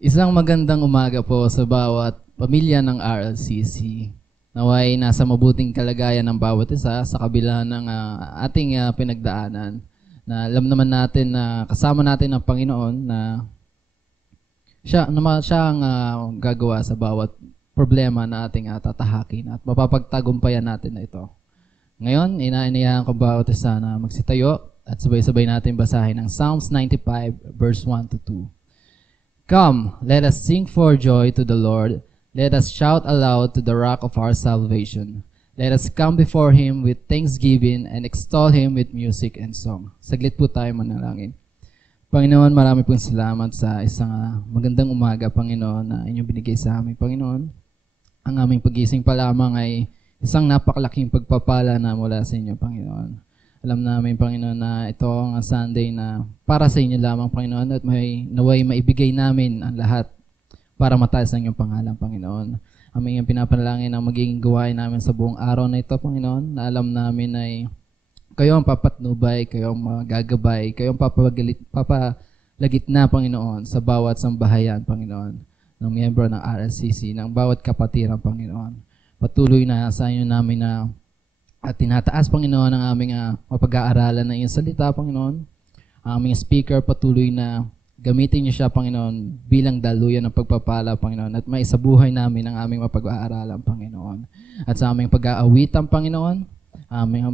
Isang magandang umaga po sa bawat pamilya ng RLCC. Naway nasa mabuting kalagayan ng bawat isa sa kabila ng ating pinagdaanan. Na alam naman natin na kasama natin ang Panginoon na siya ang gagawa sa bawat problema na ating tatahakin at mapapagtagumpayan natin na ito. Ngayon, inaaniyahan ko bawat isa na magsitayo at sabay-sabay natin basahin ang Psalms 95 verse 1 to 2. Come, let us sing for joy to the Lord. Let us shout aloud to the rock of our salvation. Let us come before Him with thanksgiving and extol Him with music and song. Saglit po tayo manalangin. Panginoon, marami pong salamat sa isang magandang umaga, Panginoon, na inyong binigay sa amin, Panginoon. Ang aming pagising pa lamang ay isang napakalaking pagpapala na mula sa inyo, Panginoon. Alam namin, Panginoon, na ito ang Sunday na para sa inyo lamang, Panginoon, at naway maibigay namin ang lahat para mataas ang inyong pangalan, Panginoon. Aming pinapanalangin ang magiging gawain namin sa buong araw na ito, Panginoon, na alam namin ay kayo ang papatnubay, kayo ang magagabay, kayo ang papalagitna, Panginoon, sa bawat sambahayan, Panginoon, ng miyembro ng RLCC, ng bawat kapatiran, Panginoon. Patuloy na sa inyo namin na at tinataas, Panginoon, ang aming mapag-aaralan na iyong salita, Panginoon. Ang aming speaker, patuloy na gamitin niyo siya, Panginoon, bilang daluyan ng pagpapala, Panginoon, at maisabuhay namin ang aming mapag-aaralan, Panginoon. At sa aming pag-aawitan, Panginoon, aming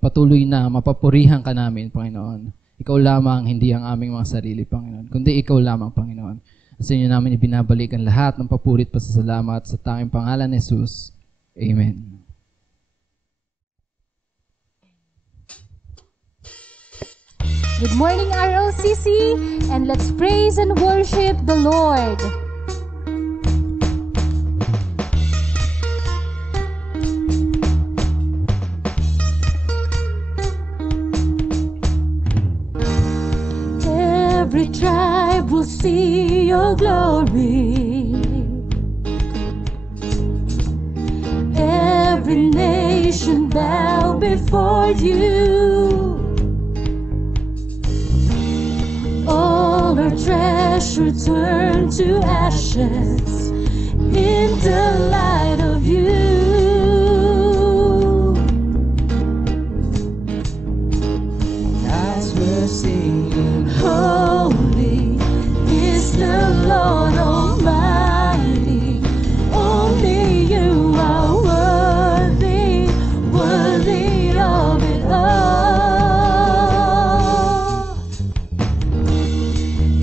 patuloy na mapapurihan ka namin, Panginoon. Ikaw lamang, hindi ang aming mga sarili, Panginoon, kundi ikaw lamang, Panginoon. At sa inyo namin ibinabalik ang lahat ng papurit pasasalamat sa tanging pangalan ni Jesus. Amen. Good morning, RLCC, and let's praise and worship the Lord. Every tribe will see your glory. Every nation bow before you. All our treasure turn to ashes in the light of you. As we're singing, Holy is the Lord Almighty. Only you are worthy, worthy of it all.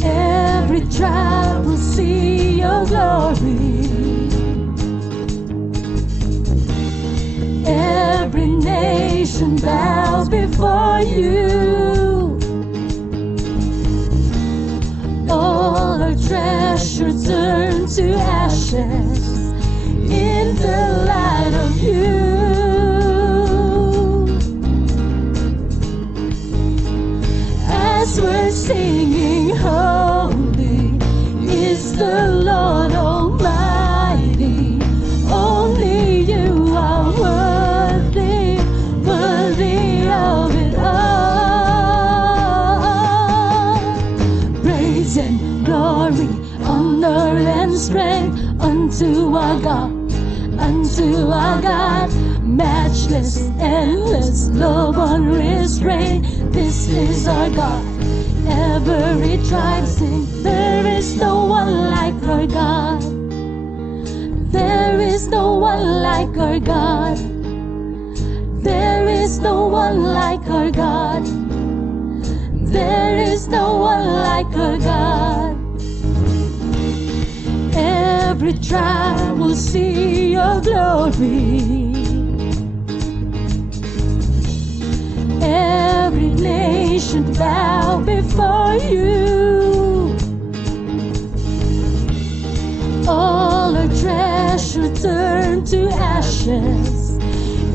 Every tribe will see your glory. Every nation bows before you. All our treasure turn to ashes in the light of you. As we're singing, holy is the Lord Almighty. Only you are worthy, worthy of it all. Praise and glory, honor and strength unto our God, unto our God. Matchless, endless, love unrestrained. This is our God. Every tribe sing, there is no one like our God. There is no one like our God. There is no one like our God. There is no one like our God. Every tribe will see your glory. Every nation bow before you. All our treasure turn to ashes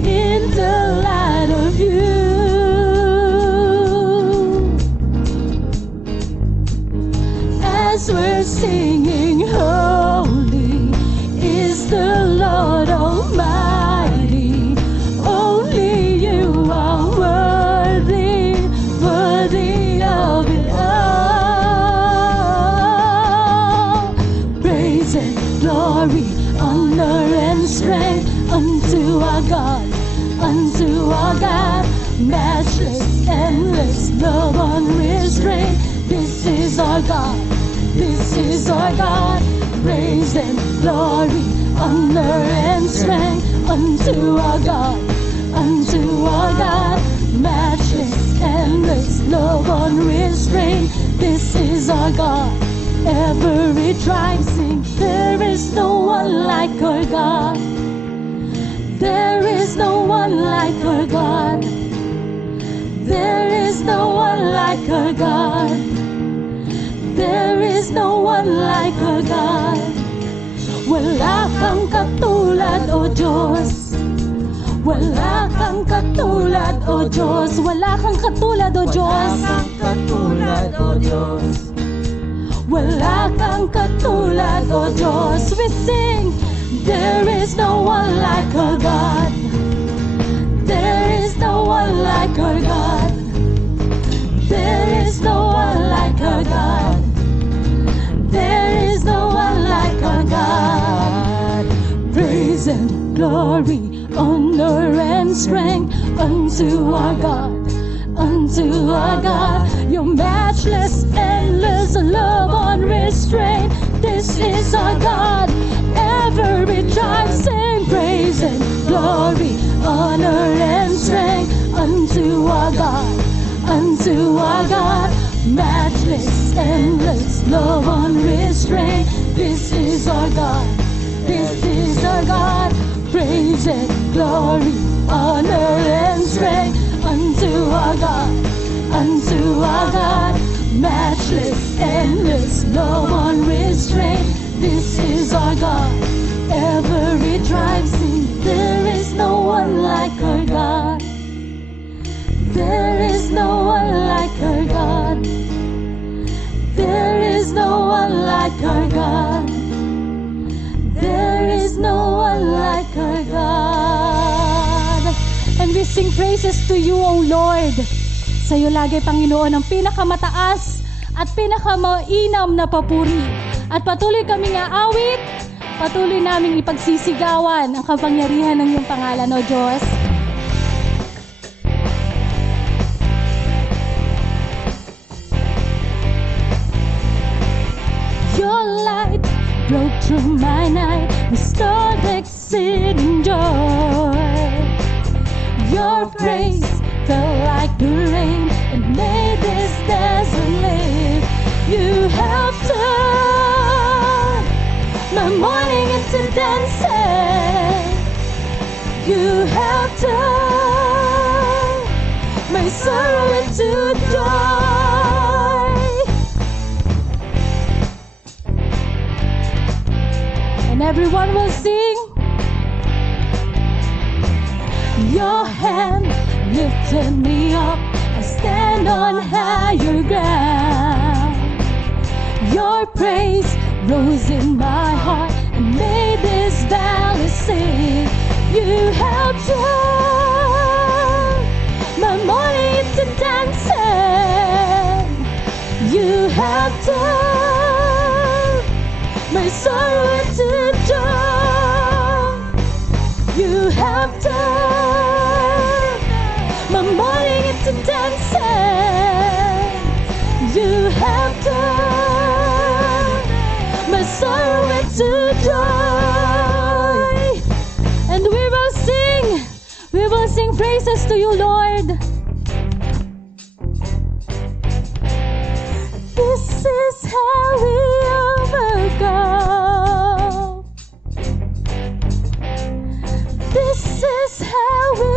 in the light of you. As we're singing, holy is the Lord Almighty. Only you are worthy, worthy of it all. God, unto our God, matchless, endless, love unrestrained. This is our God, this is our God. Praise and glory, honor and strength unto our God, unto our God. Matchless, endless, love unrestrained. This is our God. Every tribe sing, there is no one like our God. There is no one like our God. There is no one like our God. There is no one like our God. Wala kang katulad, O Diyos. Wala kang katulad, O Diyos. Wala kang katulad, O Diyos. Wala kang katulad, O Diyos. Wala kang katulad, O Diyos. We sing, there is no one like our God. There is no one like our God. There is no one like our God. There is no one like our God. Praise and glory, honor and strength unto our God, unto our God. Your matchless, endless love unrestrained. This is our God. Every tribe sing, praise and glory, honor and strength unto our God, unto our God. Matchless, endless, love unrestrained. This is our God, this is our God. Praise and glory, honor and strength unto our God, unto our God. Matchless, endless, love unrestrained. This is our God. Every tribe sing, there is no one like our God. There is no one like our God. There is no one like our God. There is no one like our God. And we sing praises to you, O Lord. Sa iyo lagi, Panginoon, ang pinakamataas at pinakamainam na papuri. At patuloy kaming aawit, patuloy naming ipagsisigawan ang kapangyarihan ng iyong pangalan, O Diyos. Your light broke through my night, restored exceeding joy. Your praise fell like the rain and made this desert live. You have turned my mourning into dancing. You have turned my sorrow into joy. And everyone will sing. Your hand lifted me up. I stand on higher ground. Your praise rose in my heart and made this valley sing. You have turned my mourning into dancing. You have turned my sorrow into joy. You have turned my mourning into dancing. You have turned my sorrow into joy. And we will sing praises to you, Lord. This is how we overcome. This is how we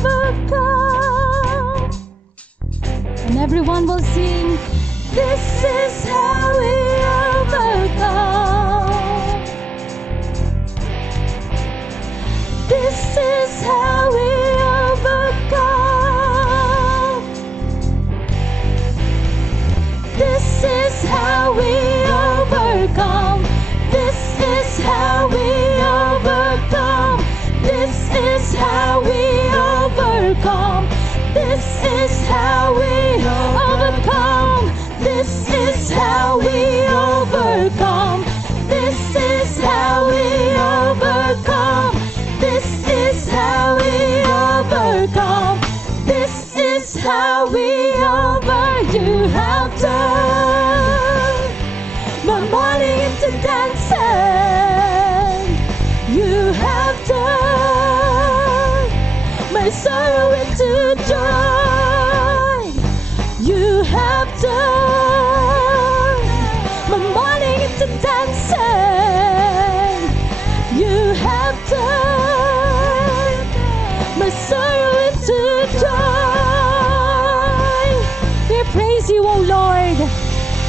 overcome. And everyone will sing, this is how we overcome. This is how we overcome. This is how we overcome. This is how we overcome. This is how we overcome. This is how we overcome. This is how we overcome.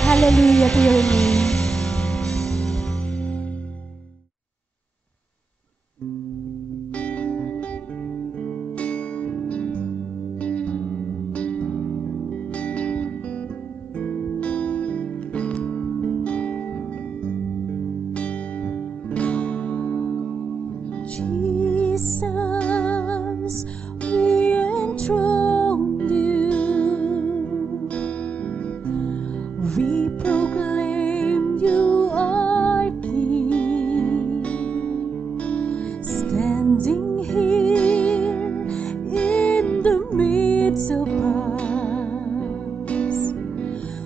Hallelujah to your name. Jesus, we enthrone you. We proclaim you are King. Standing here in the midst of us,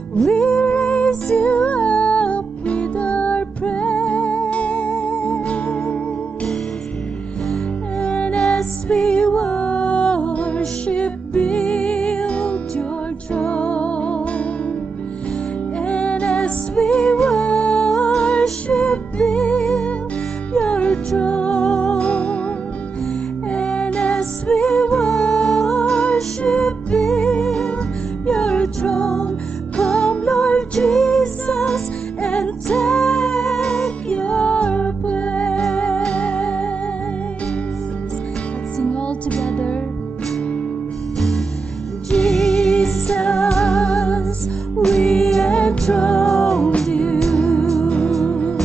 we raise you up with our praise. And as we worship, build your throne. And as we worship, build your throne. And as we worship, build your throne. Come, Lord Jesus, and take your place. Let's sing all together. Jesus, we enthrone you.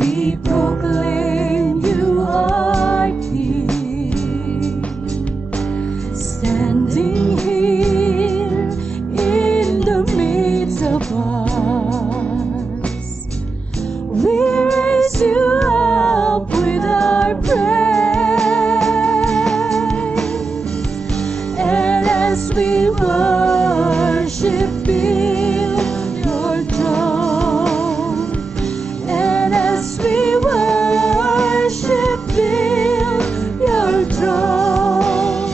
We proclaim you are King. Standing here in the midst of us, we raise you up with our praise. And as we worship, build your throne. And as we worship, build your throne.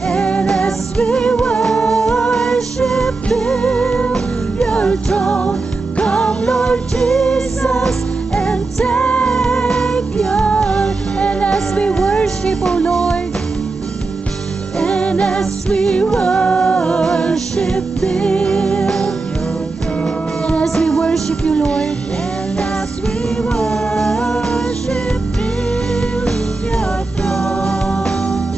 And as we worship, build your throne. Come, Lord Jesus, and take your. And as we worship, oh Lord. And as we worship, build your throne. And as we worship you, Lord. And as we worship, build your throne.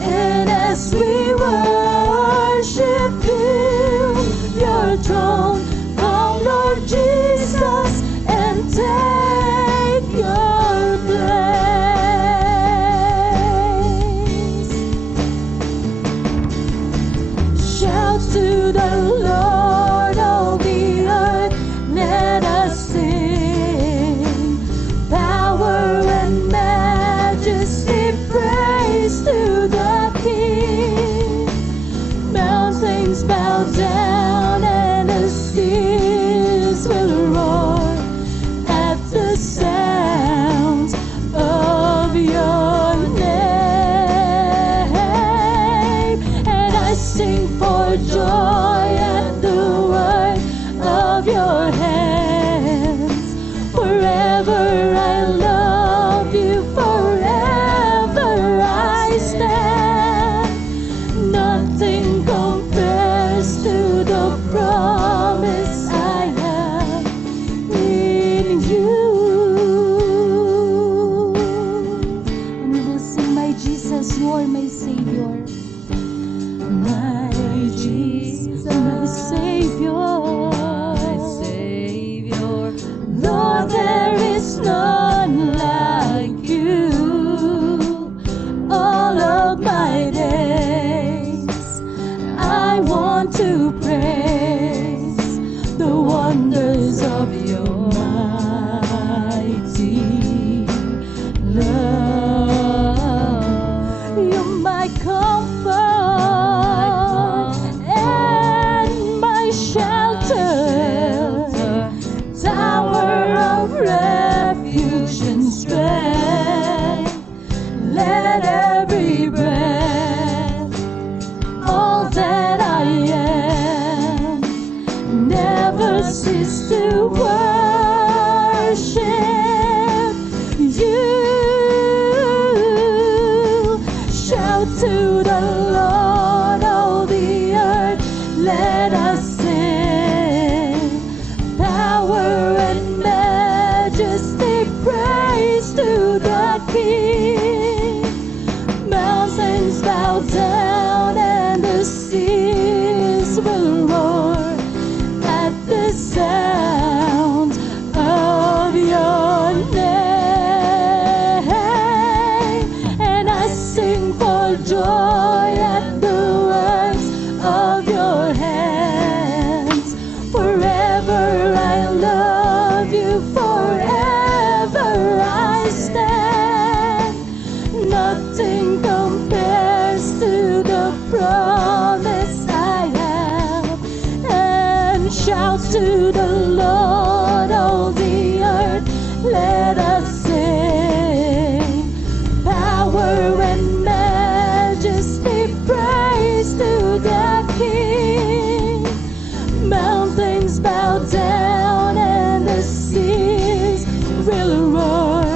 And as we worship, build your throne. Come, Lord Jesus, and take your place. Shout to the Lord, all the earth, let us sing. Power and majesty, praise to the King. Mountains bow down and the seas will roar at the sound of your name. And I sing for joy at the work of your hands. Forever I love you, forever I stand. Nothing compares to the promise I have in you. And we will sing, my Jesus, you are my Savior. My Jesus, my Savior. Lord, there is none like you. All of my days, I want to praise the wonders of your mighty love. You're my comfort and my shelter, tower of refuge and strength. Let every breath, all that I am, never cease to worship you. Shout to the Lord, all the earth, let us sing. joy at the works of your hands. Forever I love you, forever I stand. Nothing compares to the promise I have. And shout to the Lord, all the earth, let us sing. Power and majesty, praise to the King. Mountains bow down and the seas will roar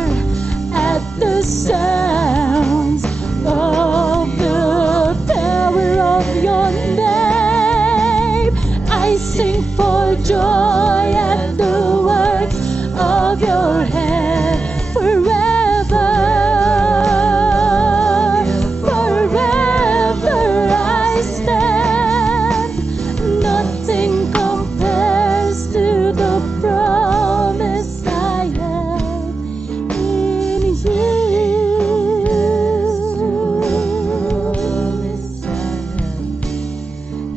at the sounds of the power of your name. I sing for joy at the works of your hand. Forever, forever I stand. Nothing compares to the promise I have in you.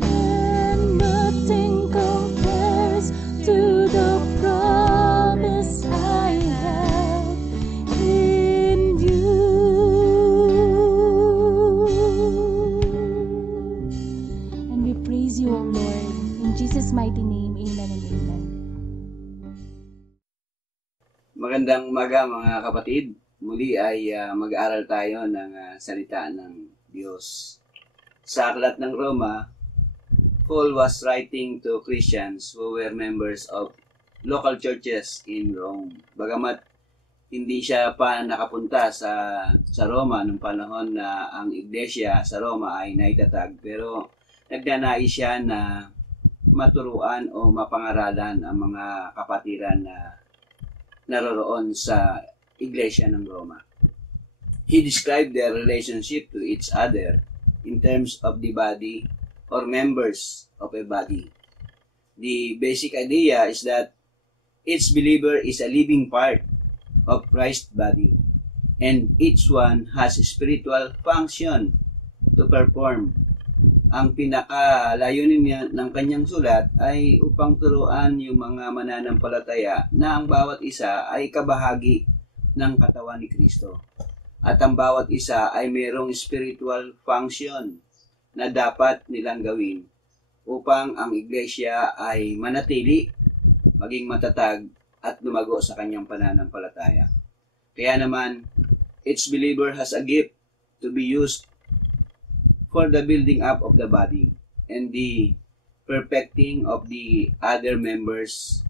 And nothing compares to the promise I have in you. And we praise you, O Lord. In Jesus' mighty name, amen and amen. Magandang umaga mga kapatid. Muli ay mag-aaral tayo ng salita ng Diyos. Sa Aklat ng Roma, Paul was writing to Christians who were members of local churches in Rome. Bagamat hindi siya pa nakapunta sa Roma nung panahon na ang iglesia sa Roma ay naitatag, pero nagnanais siya na maturuan o mapangaralan ang mga kapatiran na naroroon sa iglesia ng Roma. He described their relationship to each other in terms of the body or members of a body. The basic idea is that each believer is a living part of Christ's body, and each one has a spiritual function to perform. Ang pinakalayunin niya ng kanyang sulat ay upang turuan yung mga mananampalataya na ang bawat isa ay kabahagi ng katawan ni Kristo. At ang bawat isa ay mayroong spiritual function na dapat nilang gawin upang ang iglesia ay manatili, maging matatag at lumago sa kanyang pananampalataya. Kaya naman, each believer has a gift to be used for the building up of the body and the perfecting of the other members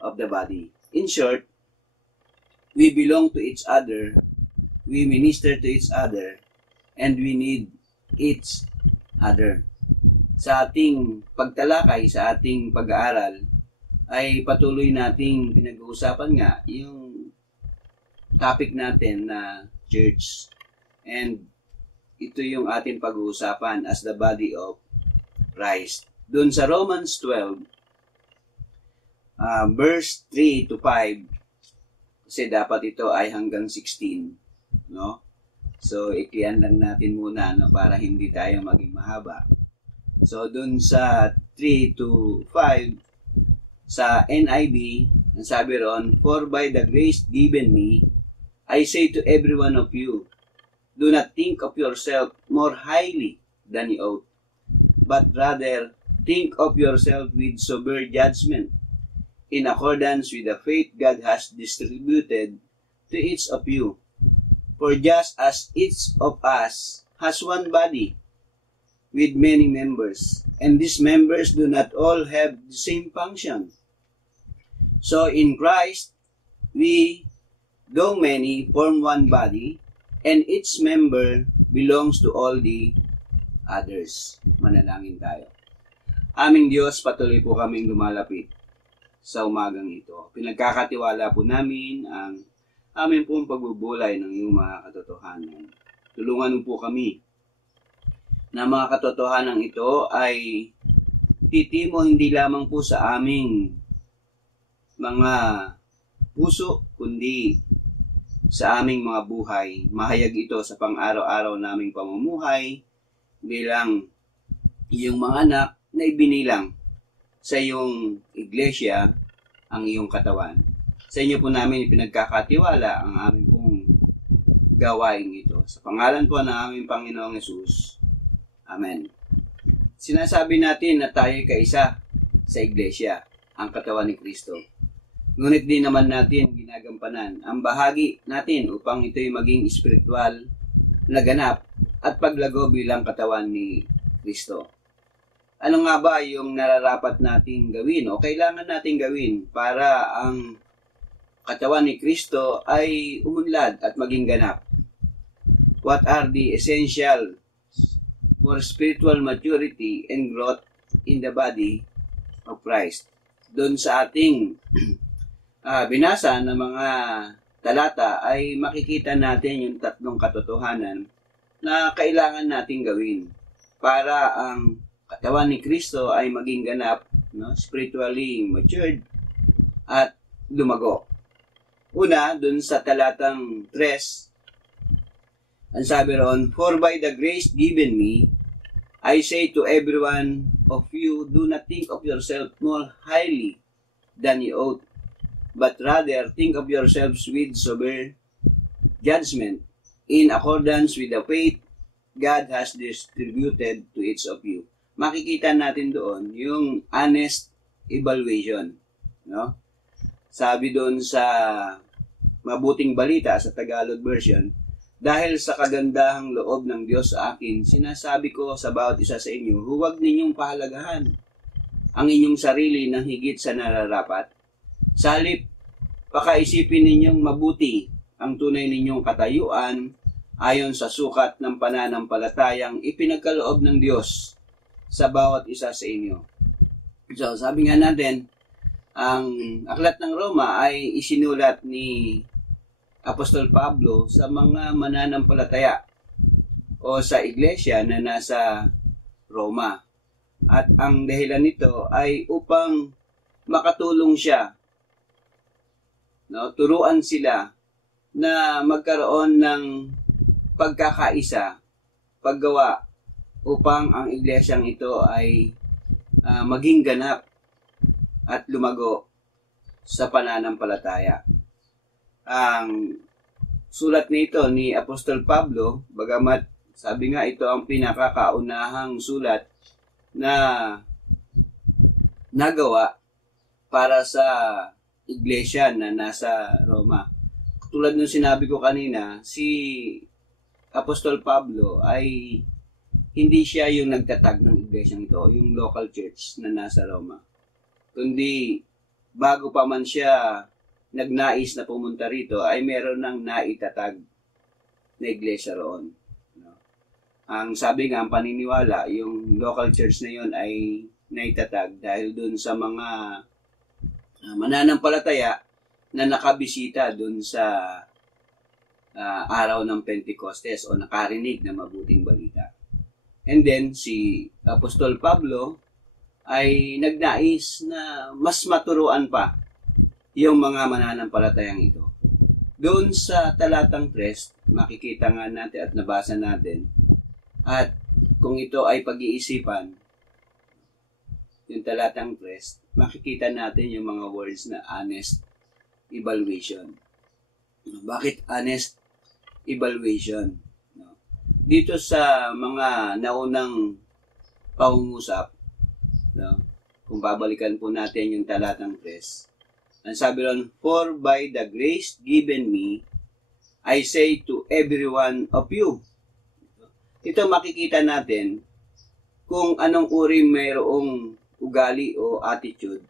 of the body. In short, we belong to each other, we minister to each other, and we need each other. Sa ating pagtalakay, sa ating pag-aaral, ay patuloy nating pinag-uusapan nga yung topic natin na church. And ito yung ating pag-uusapan as the body of Christ. Doon sa Romans 12, verse 3 to 5, kasi dapat ito ay hanggang 16, no? So, iklian lang natin muna, no, para hindi tayo maging mahaba. So, doon sa 3 to 5, sa NIV, ang sabi ron, "For by the grace given me, I say to every one of you, do not think of yourself more highly than you ought, but rather think of yourself with sober judgment, in accordance with the faith God has distributed to each of you. For just as each of us has one body with many members, and these members do not all have the same function, so in Christ we, though many, form one body, and each member belongs to all the others." Manalangin tayo. Aming Diyos, patuloy po kaming lumalapit sa umagang ito. Pinagkakatiwala po namin ang amin pong pagbubulay ng iyong mga katotohanan. Tulungan mo po kami na mga katotohanan ito ay titimo hindi lamang po sa aming mga puso, kundi sa aming mga buhay. Mahayag ito sa pang-araw-araw naming pamumuhay bilang iyong mga anak na ibinilang sa iyong iglesia ang iyong katawan. Sa inyo po namin ipinagkakatiwala ang aming pong gawain ito. Sa pangalan po ng aming Panginoong Yesus. Amen. Sinasabi natin na tayo kaisa sa iglesia, ang katawan ni Kristo. Ngunit din naman natin ginagampanan ang bahagi natin upang ito'y maging espiritual na ganap at paglago bilang katawan ni Kristo. Ano nga ba yung nararapat nating gawin o kailangan nating gawin para ang katawan ni Kristo ay umunlad at maging ganap? What are the essential for spiritual maturity and growth in the body of Christ? Doon sa ating binasa ng mga talata ay makikita natin yung tatlong katotohanan na kailangan nating gawin para ang katawan ni Kristo ay maging ganap, spiritually matured at lumago. Una, dun sa talatang 3, ang sabi roon, "For by the grace given me, I say to every one of you, do not think of yourself more highly than you ought, but rather think of yourselves with sober judgment, in accordance with the faith God has distributed to each of you." Makikita natin doon yung honest evaluation. No? Sabi doon sa Mabuting Balita sa Tagalog version, "Dahil sa kagandahang loob ng Diyos sa akin, sinasabi ko sa bawat isa sa inyo, huwag ninyong pahalagahan ang inyong sarili ng higit sa nararapat. Sa halip, pakaisipin ninyong mabuti ang tunay ninyong katayuan ayon sa sukat ng pananampalatayang ipinagkaloob ng Diyos sa bawat isa sa inyo." So, sabi nga natin, ang Aklat ng Roma ay isinulat ni Apostol Pablo sa mga mananampalataya o sa iglesia na nasa Roma. At ang dahilan nito ay upang makatulong siya, turuan sila na magkaroon ng pagkakaisa, paggawa upang ang iglesyang ito ay maging ganap at lumago sa pananampalataya. Ang sulat nito ni Apostol Pablo, bagamat sabi nga ito ang pinakakaunahang sulat na nagawa para sa iglesia na nasa Roma. Tulad ng sinabi ko kanina, si Apostol Pablo ay hindi siya yung nagtatag ng iglesyang ito, yung local church na nasa Roma. Kundi bago pa man siya nagnais na pumunta rito, ay meron ng naitatag na iglesia roon. Ang sabi nga, ang paniniwala, yung local church na yon ay naitatag dahil dun sa mga mananampalataya na nakabisita dun sa araw ng Pentecostes o nakarinig na mabuting balita. And then, si Apostol Pablo ay nagnais na mas maturuan pa yung mga mananampalatayang ito. Doon sa talatang 3, makikita nga natin at nabasa natin, at kung ito ay pag-iisipan, yung talatang 3, makikita natin yung mga words na honest evaluation. Bakit honest evaluation? Dito sa mga naunang pangungusap, kung babalikan po natin yung talatang 3, ang sabi ron, "For by the grace given me, I say to every one of you." Ito makikita natin kung anong uri mayroong ugali o attitude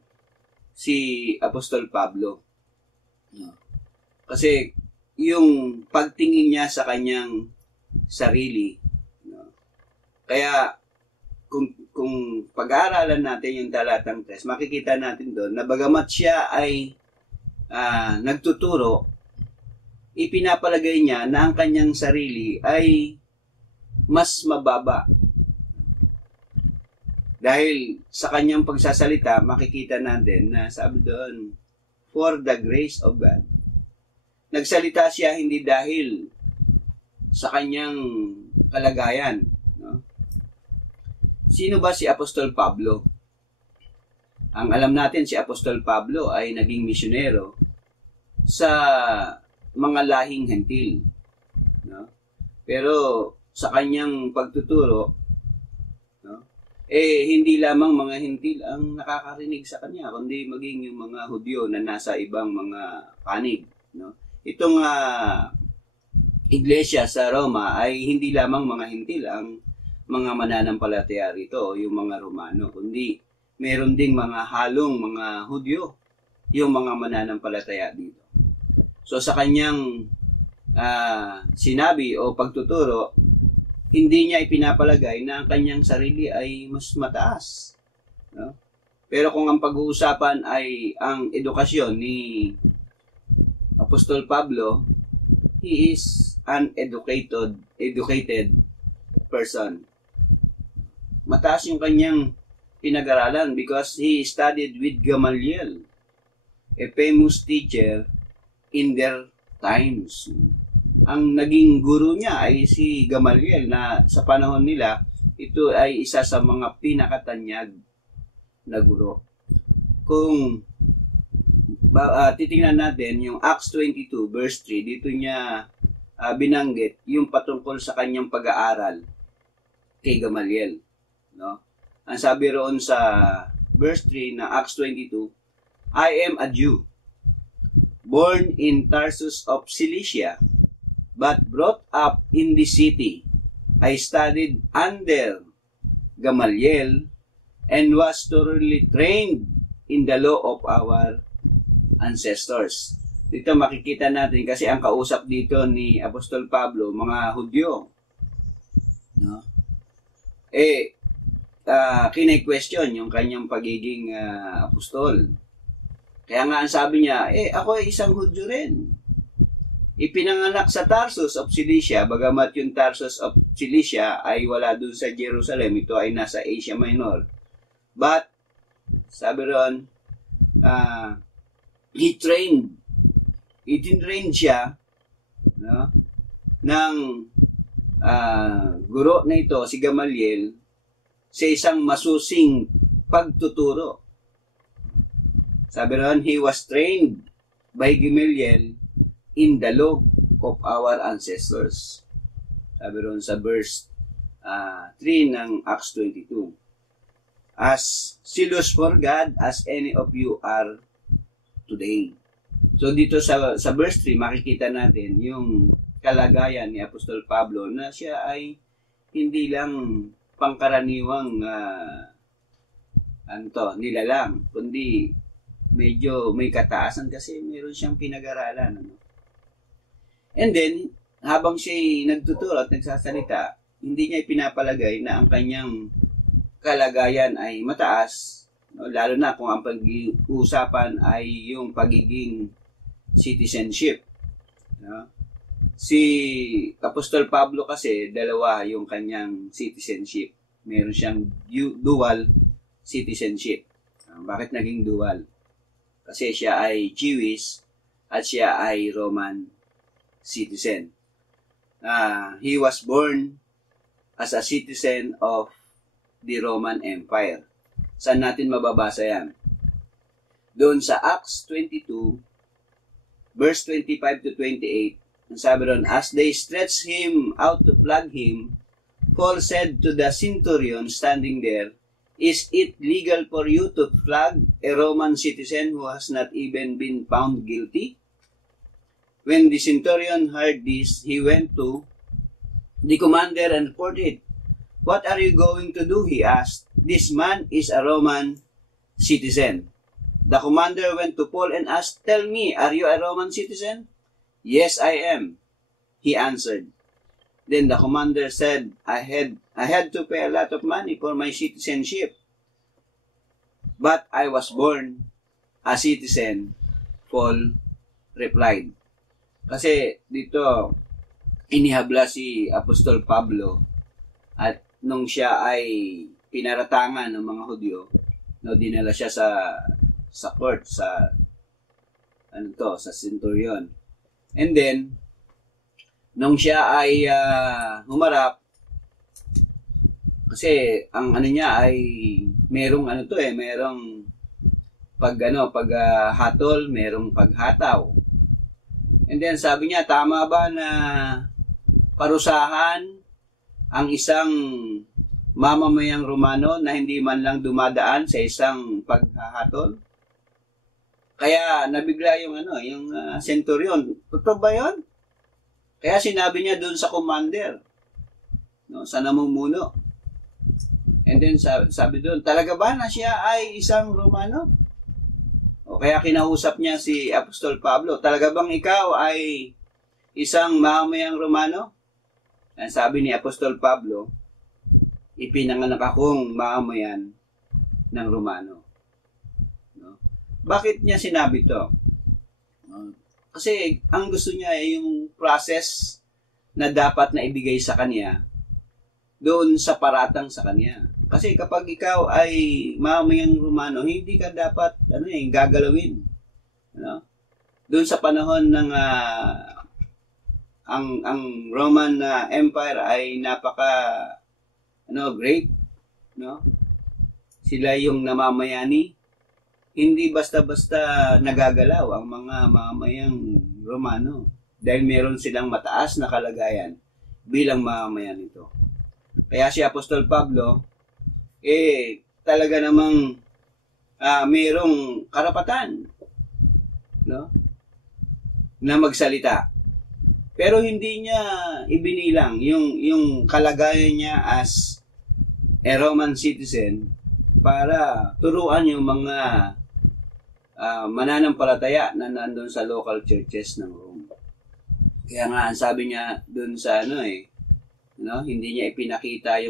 si Apostol Pablo. Kasi yung pagtingin niya sa kanyang sarili. Kaya kung pag-aaralan natin yung talatang 3, makikita natin doon na bagamat siya ay nagtuturo, ipinapalagay niya na ang kanyang sarili ay mas mababa. Dahil sa kanyang pagsasalita, makikita natin na sabi doon, "For the grace of God." Nagsalita siya hindi dahil sa kanyang kalagayan, sino ba si Apostol Pablo? Ang alam natin, si Apostol Pablo ay naging misyonero sa mga lahing hentil. No? Pero sa kanyang pagtuturo, no? Hindi lamang mga hentil ang nakakarinig sa kanya, kundi maging yung mga Hudyo na nasa ibang mga panig. No? Itong iglesia sa Roma ay hindi lamang mga hentil ang mga mananampalataya rito, yung mga Romano, kundi meron ding mga halong mga Hudyo, yung mga mananampalataya dito. So sa kanyang sinabi o pagtuturo, hindi niya ipinapalagay na ang kanyang sarili ay mas mataas. No? Pero kung ang pag-uusapan ay ang edukasyon ni Apostol Pablo, he is an educated person. Mataas yung kanyang pinag-aralan because he studied with Gamaliel, a famous teacher in their times. Ang naging guru niya ay si Gamaliel na sa panahon nila, ito ay isa sa mga pinakatanyag na guro. Kung titingnan natin yung Acts 22 verse 3, dito niya binanggit yung patungkol sa kanyang pag-aaral kay Gamaliel. No? Ang sabi roon sa verse 3 na Acts 22, I am a Jew, born in Tarsus of Cilicia, but brought up in the city. I studied under Gamaliel and was thoroughly trained in the law of our ancestors. Dito makikita natin kasi ang kausap dito ni Apostol Pablo, mga Hudyo. No? Kine-question yung kanyang pagiging apostol. Kaya nga ang sabi niya, ako ay isang Hudyo rin. Ipinanganak sa Tarsus of Cilicia, bagamat yung Tarsus of Cilicia ay wala dun sa Jerusalem, ito ay nasa Asia Minor. But, sabi ron, itinrain siya, no, ng guro na ito, si Gamaliel, sa isang masusing pagtuturo. Sabi ron, he was trained by Gamaliel in the law of our ancestors. Sabi ron sa verse 3 ng Acts 22. As zealous for God as any of you are today. So dito sa verse 3, makikita natin yung kalagayan ni Apostol Pablo na siya ay hindi lang pangkaraniwang nilalang, kundi medyo may kataasan kasi meron siyang pinag-aralan. Ano? And then, habang siya nagtuturo at nagsasalita, hindi niya ipinapalagay na ang kanyang kalagayan ay mataas, no? Lalo na kung ang pag-uusapan ay yung pagiging citizenship. No? Si Apostol Pablo kasi, dalawa yung kanyang citizenship. Meron siyang dual citizenship. Bakit naging dual? Kasi siya ay Jewish at siya ay Roman citizen. He was born as a citizen of the Roman Empire. Saan natin mababasa yan? Doon sa Acts 22, verse 25 to 28, ang sabi ron, as they stretched him out to flog him, Paul said to the centurion standing there, is it legal for you to flog a Roman citizen who has not even been found guilty? When the centurion heard this, he went to the commander and reported, what are you going to do? He asked. This man is a Roman citizen. The commander went to Paul and asked, tell me, are you a Roman citizen? Yes, I am, he answered. Then the commander said, I had to pay a lot of money for my citizenship. But I was born a citizen, Paul replied. Kasi dito, inihabla si Apostol Pablo at nung siya ay pinaratangan ng mga Hudyo, no, dinala siya sa court, sa centurion. And then, nung siya ay humarap, Kasi ang ano niya ay merong ano to eh, merong hatol, merong paghataw. And then sabi niya, tama ba na parusahan ang isang mamamayang Romano na hindi man lang dumadaan sa isang paghahatol? Kaya nabigla yung centurion. Totoo ba 'yon? Kaya sinabi niya doon sa commander, no, sa namumuno. And then sabi doon, talaga ba na siya ay isang Romano? O kaya kinausap niya si Apostol Pablo, talaga bang ikaw ay isang mamamayang Romano? Ang sabi ni Apostol Pablo, ipinanganak akong mamamayan ng Romano. No? Bakit niya sinabi to? Kasi ang gusto niya ay yung process na dapat na ibigay sa kanya doon sa paratang sa kanya. Kasi kapag ikaw ay mamamayang Romano, hindi ka dapat gagalawin. Ano? Doon sa panahon ng ang Roman Empire ay napaka great, no? Sila yung namamayani. Hindi basta-basta nagagalaw ang mga mamamayang Romano dahil meron silang mataas na kalagayan bilang mamamayan nito. Kaya si Apostol Pablo talaga namang mayroong karapatan, no, na magsalita. Pero hindi niya ibinilang yung kalagayan niya as a Roman citizen para turuan yung mga mananampalataya na nandun sa local churches ng Rome. Kaya nga ang sabi niya doon sa hindi niya ipinakita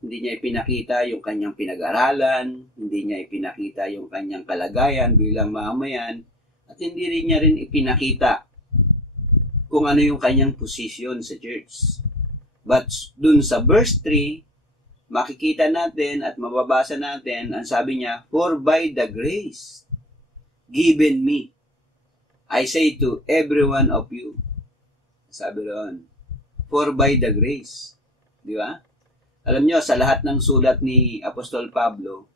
hindi niya ipinakita yung kanyang pinag-aralan, hindi niya ipinakita yung kanyang kalagayan bilang mamamayan, at hindi rin niya ipinakita kung ano yung kanyang posisyon sa church. But dun sa verse 3, makikita natin at mababasa natin, ang sabi niya, for by the grace given me, I say to every one of you. Sabi roon, for by the grace. Di ba? Alam nyo, sa lahat ng sulat ni Apostol Pablo,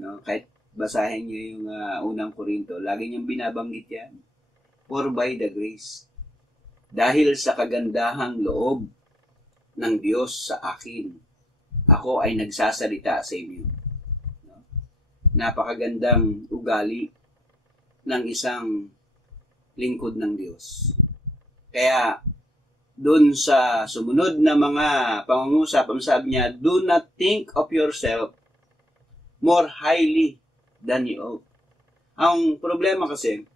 no, kahit basahin nyo yung unang Korinto, lagi niyang binabanggit yan. For by the grace. Dahil sa kagandahang loob ng Diyos sa akin, ako ay nagsasalita sa inyo. No? Napakagandang ugali ng isang lingkod ng Diyos. Kaya, doon sa sumunod na mga pangungusap, ang sabi niya, do not think of yourself more highly than you ought. Ang problema kasi,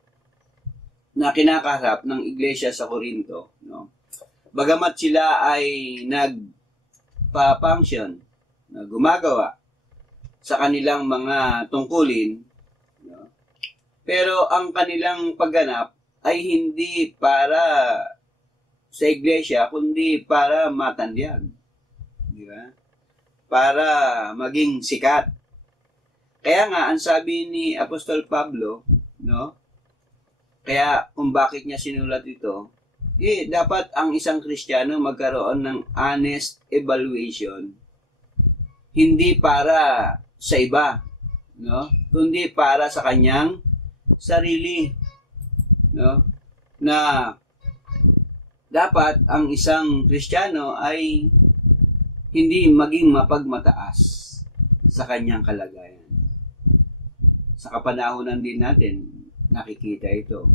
na kinakaharap ng iglesia sa Corinto, no? Bagamat sila ay nagpa-function, na gumagawa sa kanilang mga tungkulin, no? Pero ang kanilang pagganap ay hindi para sa iglesia, kundi para matandyag. Di ba? Para maging sikat. Kaya nga, ang sabi ni Apostol Pablo, no? Kaya kung bakit niya sinulat ito, dapat ang isang Kristiyano magkaroon ng honest evaluation. Hindi para sa iba, no? Kundi para sa kanyang sarili, no? Na dapat ang isang Kristiyano ay hindi maging mapagmataas sa kanyang kalagayan. Sa kapanahunan din natin, nakikita ito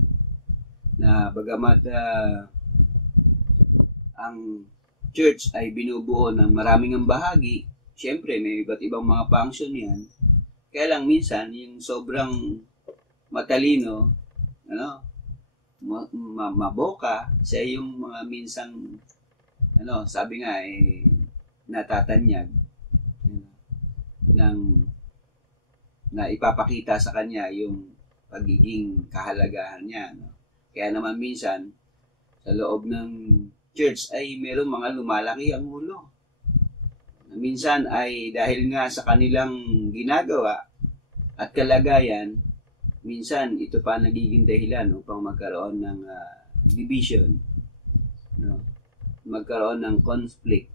na bagamat ang church ay binubuo ng maraming bahagi, siyempre may iba't ibang mga function yan. Kaya lang minsan, yung sobrang matalino, maboka sa yung mga minsang sabi nga natatanyag na ipapakita sa kanya yung pagiging kahalagahan niya, no? Kaya naman minsan sa loob ng church ay mayroong mga lumalaki ang ulo. Minsan ay dahil nga sa kanilang ginagawa at kalagayan, minsan ito pa nagiging dahilan upang magkaroon ng division, no? Magkaroon ng conflict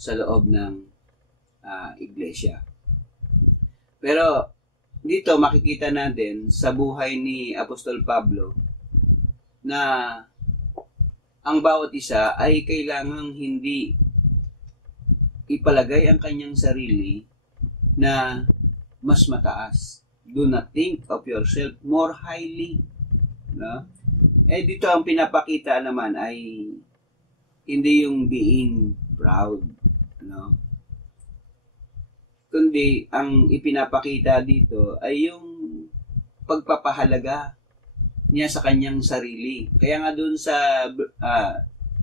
sa loob ng iglesia. Pero dito makikita natin sa buhay ni Apostol Pablo na ang bawat isa ay kailangang hindi ipalagay ang kanyang sarili na mas mataas. Do not think of yourself more highly. No? Dito ang pinapakita naman ay hindi yung being proud. No? Kundi ang ipinapakita dito ay yung pagpapahalaga niya sa kanyang sarili. Kaya nga doon sa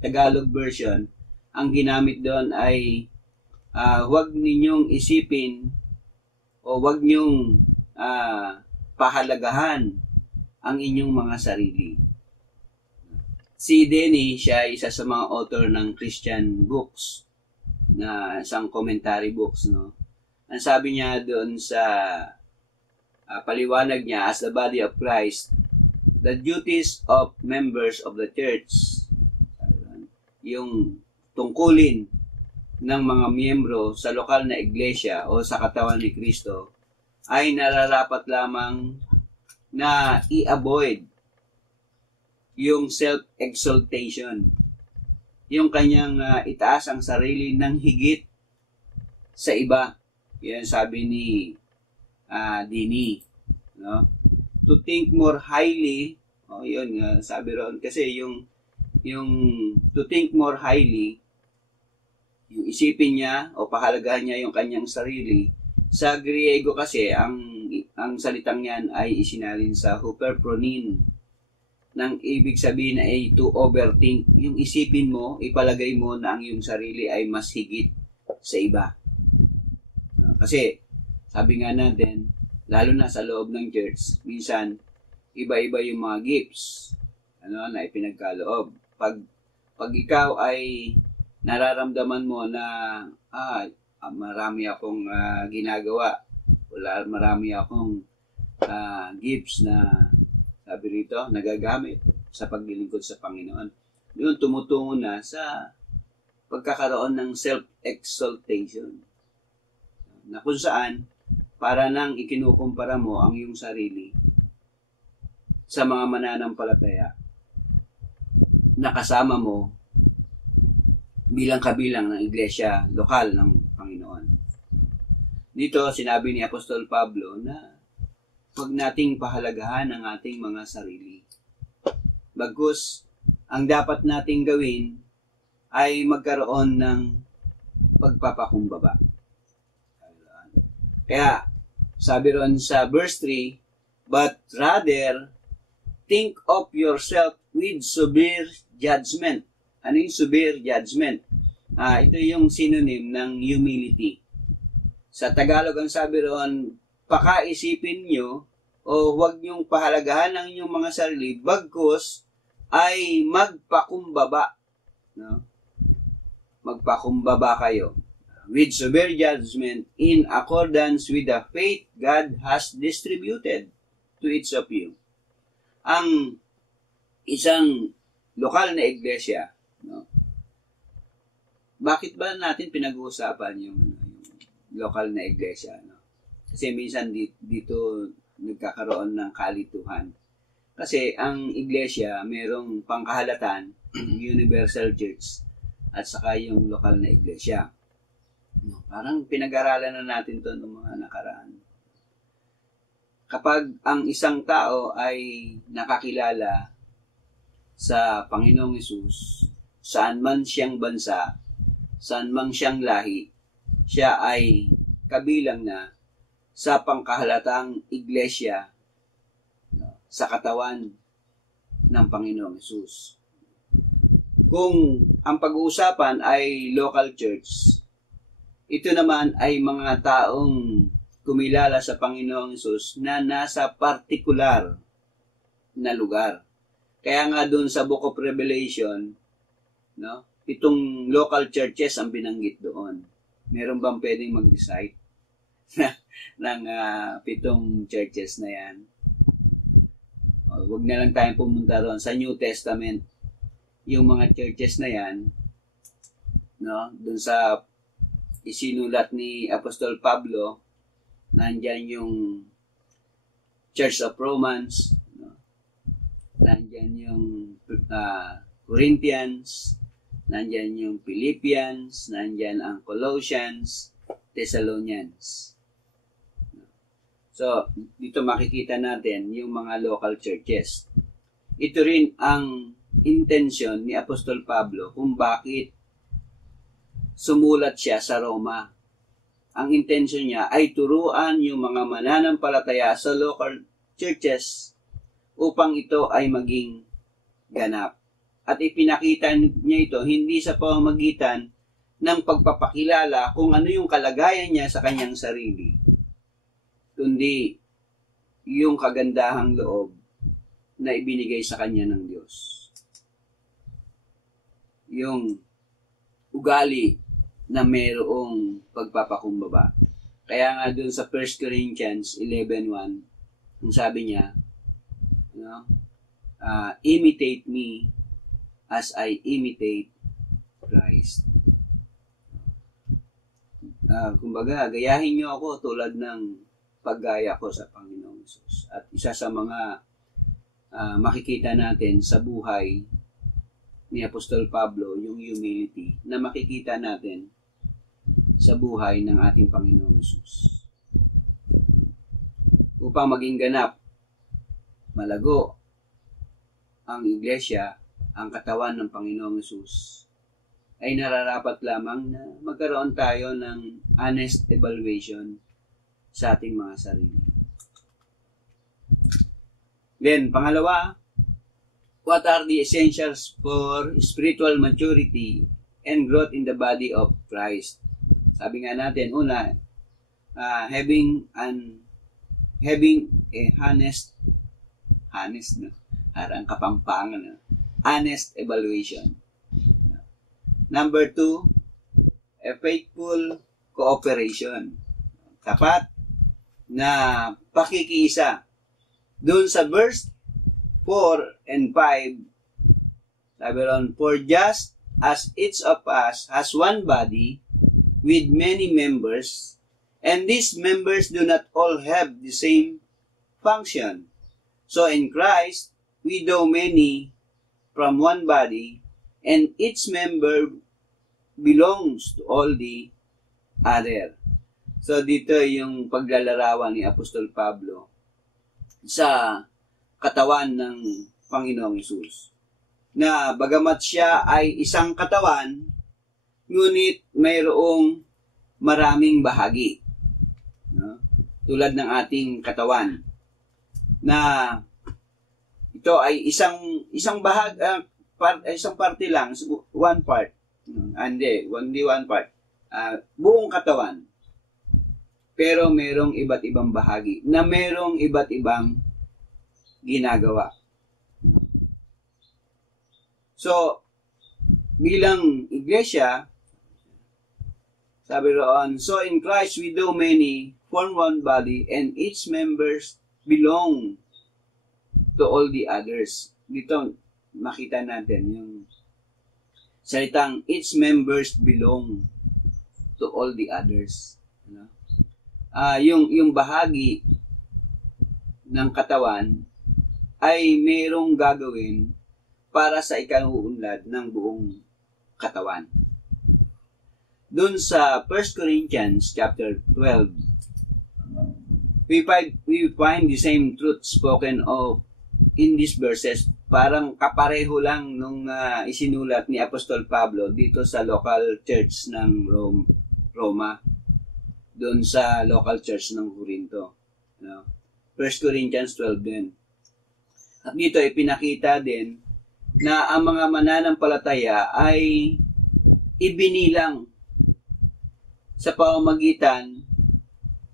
Tagalog version, ang ginamit doon ay huwag ninyong isipin o huwag ninyong pahalagahan ang inyong mga sarili. Si Denny, siya isa sa mga author ng Christian books, na isang commentary books, no? Ang sabi niya doon sa paliwanag niya, as the body of Christ, the duties of members of the church, yung tungkulin ng mga miyembro sa lokal na iglesia o sa katawan ni Kristo, ay nararapat lamang na i-avoid yung self-exaltation, yung kanyang itaas ang sarili ng higit sa iba. Yan sabi ni Dini, no? To think more highly, yun sabi ron, kasi yung to think more highly, yung isipin niya o pahalagahan niya yung kanyang sarili. Sa Griego kasi ang salitang yan ay isinalin sa hyperpronin, nang ibig sabihin ay to overthink. Yung isipin mo, ipalagay mo na ang iyong sarili ay mas higit sa iba. Kasi sabi nga natin, lalo na sa loob ng church, minsan iba-iba yung mga gifts na ipinagkaloob. Pag ikaw ay nararamdaman mo na marami akong ginagawa, marami akong gifts na sabi rito, nagagamit sa paglilingkod sa Panginoon, yun tumutungo na sa pagkakaroon ng self-exaltation, na kung saan para nang ikinukumpara mo ang iyong sarili sa mga mananampalataya na kasama mo bilang kabilang ng iglesia lokal ng Panginoon. Dito sinabi ni Apostol Pablo na huwag nating pahalagahan ang ating mga sarili. Bagkus, ang dapat nating gawin ay magkaroon ng pagpapakumbaba. Kaya, sabi ron sa verse 3, but rather, think of yourself with severe judgment. Ano yung severe judgment? Ito yung synonym ng humility. Sa Tagalog ang sabi ron, pakaisipin nyo o huwag nyong pahalagahan ang inyong mga sarili, bagkus ay magpakumbaba. No? Magpakumbaba kayo with severe judgment in accordance with the faith God has distributed to each of you. Ang isang lokal na iglesia, no? Bakit ba natin pinag-uusapan yung lokal na iglesia? No? Kasi minsan dito nagkakaroon ng kalituhan. Kasi ang iglesia merong pangkahalatan, universal church, at saka yung lokal na iglesia. No, parang pinag-aralan na natin to ng mga nakaraan. Kapag ang isang tao ay nakakilala sa Panginoong Hesus, saan man siyang bansa, saan man siyang lahi, siya ay kabilang na sa pangkahalatang iglesia, no, sa katawan ng Panginoong Hesus. Kung ang pag-uusapan ay local church, ito naman ay mga taong kumilala sa Panginoong Hesus na nasa partikular na lugar. Kaya nga doon sa Book of Revelation, no, 7 local churches ang binanggit doon. Meron bang pwedeng mag-recite ng 7 churches na yan? Huwag na lang tayong pumunta doon sa New Testament. Yung mga churches na yan, no, doon sa isinulat ni Apostol Pablo, nandyan yung Church of Romans, nandyan yung Corinthians, nandyan yung Philippians, nandyan ang Colossians, Thessalonians. So, dito makikita natin yung mga local churches. Ito rin ang intention ni Apostol Pablo kung bakit sumulat siya sa Roma. Ang intention niya ay turuan yung mga mananampalataya sa local churches upang ito ay maging ganap. At ipinakita niya ito hindi sa pamamagitan ng pagpapakilala kung ano yung kalagayan niya sa kanyang sarili, kundi yung kagandahang loob na ibinigay sa kanya ng Diyos. Yung ugali na mayroong pagpapakumbaba. Kaya nga dun sa 1 Corinthians 11:1, ang sabi niya, imitate me as I imitate Christ. Kumbaga, gayahin niyo ako tulad ng paggaya ko sa Panginoong Hesus. At isa sa mga makikita natin sa buhay ni Apostol Pablo, yung humility na makikita natin sa buhay ng ating Panginoong Hesus. Upang maging ganap, malago ang iglesia, ang katawan ng Panginoong Hesus, ay nararapat lamang na magkaroon tayo ng honest evaluation sa ating mga sarili. Then, pangalawa, what are the essentials for spiritual maturity and growth in the body of Christ? Sabi nga natin, una, having a honest, no? Harang kapampangan, no? Honest evaluation. Number 2, a faithful cooperation. Tapat na pakikiisa. Doon sa verse 4 and 5, sabi ron, for just as each of us has one body with many members, and these members do not all have the same function. So in Christ, we though many from one body, and each member belongs to all the other. So dito yung paglalarawan ni Apostol Pablo sa katawan ng Panginoong Hesus. Na bagamat siya ay isang katawan, ngunit mayroong maraming bahagi. No? Tulad ng ating katawan. Na ito ay isang parte lang, one part. Hindi one part. Buong katawan. Pero merong iba't ibang bahagi na merong iba't ibang ginagawa. So, bilang iglesia, sabi roon, so in Christ we though many form one body and each members belong to all the others. Dito makita natin yung salitang each members belong to all the others. Yung bahagi ng katawan ay mayroong gagawin para sa ikauunlad ng buong katawan. Doon sa 1 Corinthians chapter 12, we find the same truth spoken of in these verses. Parang kapareho lang nung isinulat ni Apostol Pablo dito sa local church ng Roma, doon sa local church ng Corinto. 1 Corinthians 12 din. At dito ipinakita din na ang mga mananampalataya ay ibinilang sa pamamagitan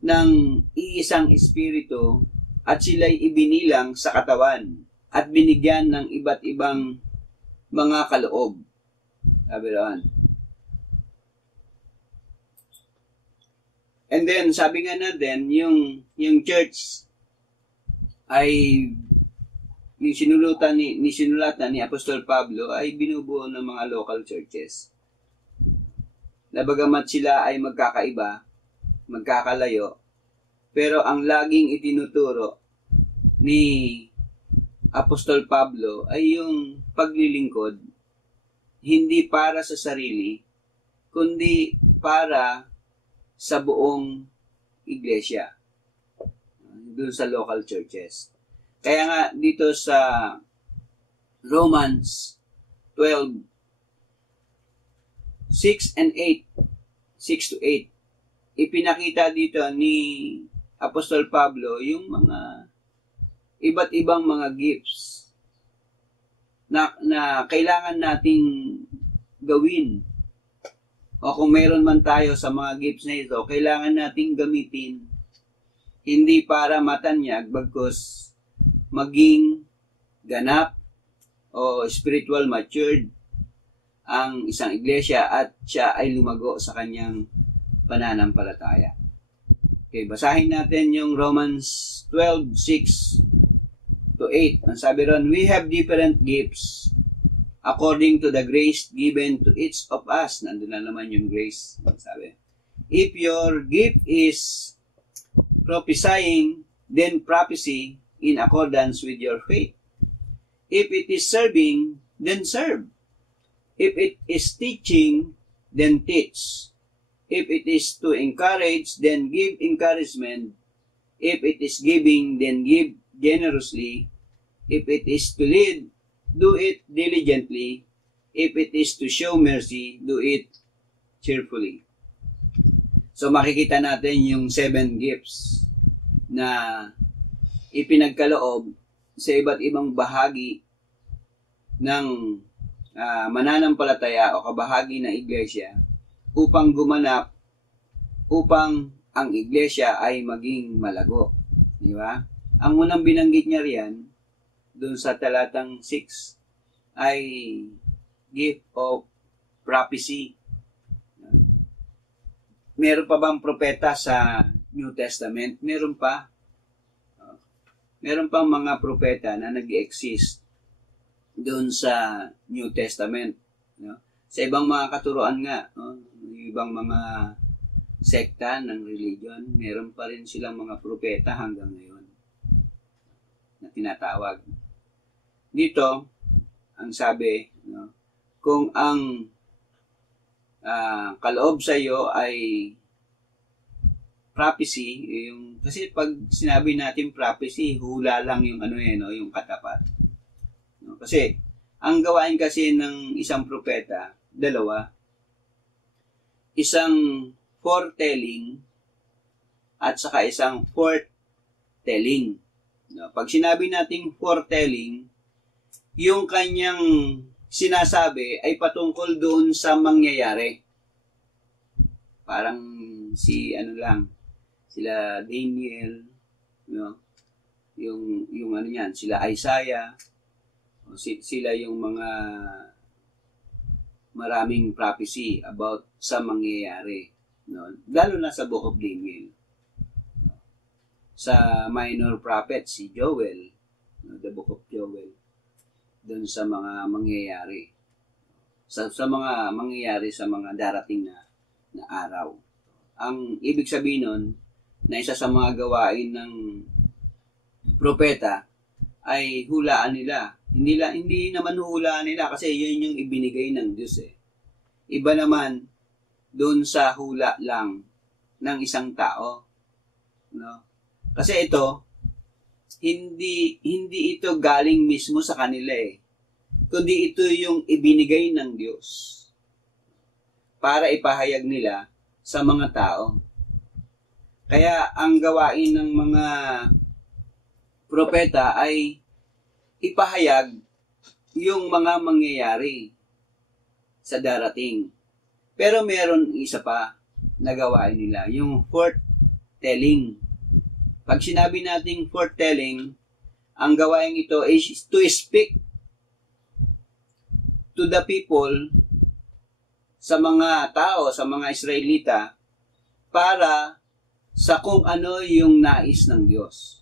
ng iisang espiritu at sila'y ibinilang sa katawan at binigyan ng iba't ibang mga kaloob. Sabi roon. And then, sabi nga natin, yung church ay yung sinulatan ni Apostol Pablo ay binubuo ng mga local churches. na bagamat sila ay magkakaiba, magkakalayo, pero ang laging itinuturo ni Apostol Pablo ay yung paglilingkod, hindi para sa sarili, kundi para sa buong iglesia, doon sa local churches. Kaya nga dito sa Romans 12, 6 and 8, 6 to 8, ipinakita dito ni Apostol Pablo yung mga iba't ibang mga gifts na kailangan nating gawin. O kung meron man tayo sa mga gifts na ito, kailangan nating gamitin hindi para matanyag, bagkus maging ganap o spiritual matured ang isang iglesia at siya ay lumago sa kanyang pananampalataya. Okay, basahin natin yung Romans 12:6 to 8. Ang sabi ron, we have different gifts according to the grace given to each of us. Nandun na naman yung grace. Sabi, if your gift is prophesying, then prophecy in accordance with your faith. If it is serving, then serve. If it is teaching, then teach. If it is to encourage, then give encouragement. If it is giving, then give generously. If it is to lead, do it diligently. If it is to show mercy, do it cheerfully. So makikita natin yung 7 gifts na ipinagkaloob sa iba't ibang bahagi ng mananampalataya o kabahagi ng iglesia upang gumanap, upang ang iglesia ay maging malago. Di ba? Ang unang binanggit niya riyan, doon sa talatang 6, ay gift of prophecy. Meron pa bang propeta sa New Testament? Meron pa. Meron pang mga propeta na nag-exist doon sa New Testament. Sa ibang mga katuruan nga, ibang mga sekta ng religion, meron pa rin silang mga propeta hanggang ngayon na tinatawag. Dito, ang sabi, kung ang kaloob sa iyo ay prophecy, kasi pag sinabi natin prophecy, hula lang yung yung katapat. Kasi ang gawain kasi ng isang propeta, dalawa, isang foretelling at saka isang foretelling. Pag sinabi nating foretelling, yung kanyang sinasabi ay patungkol doon sa mangyayari. Parang sila Daniel, yung sila Isaiah, sila yung mga maraming prophecy about sa mangyayari. Lalo na sa Book of Daniel. Sa minor prophet, si Joel, the Book of Joel, doon sa mga mangyayari. Sa mga mangyayari sa mga darating na araw. Ang ibig sabihin nun, na isa sa mga gawain ng propeta ay hulaan nila. Hindi naman hulaan nila kasi yun yung ibinigay ng Diyos . Iba naman doon sa hula lang ng isang tao. Kasi ito, hindi ito galing mismo sa kanila kundi ito yung ibinigay ng Diyos para ipahayag nila sa mga tao. Kaya ang gawain ng mga propeta ay ipahayag yung mga mangyayari sa darating. Pero meron isa pa na gawain nila, yung foretelling. Pag sinabi nating foretelling, ang gawain ito is to speak to the people, sa mga tao, sa mga Israelita, para sa kung ano yung nais ng Diyos.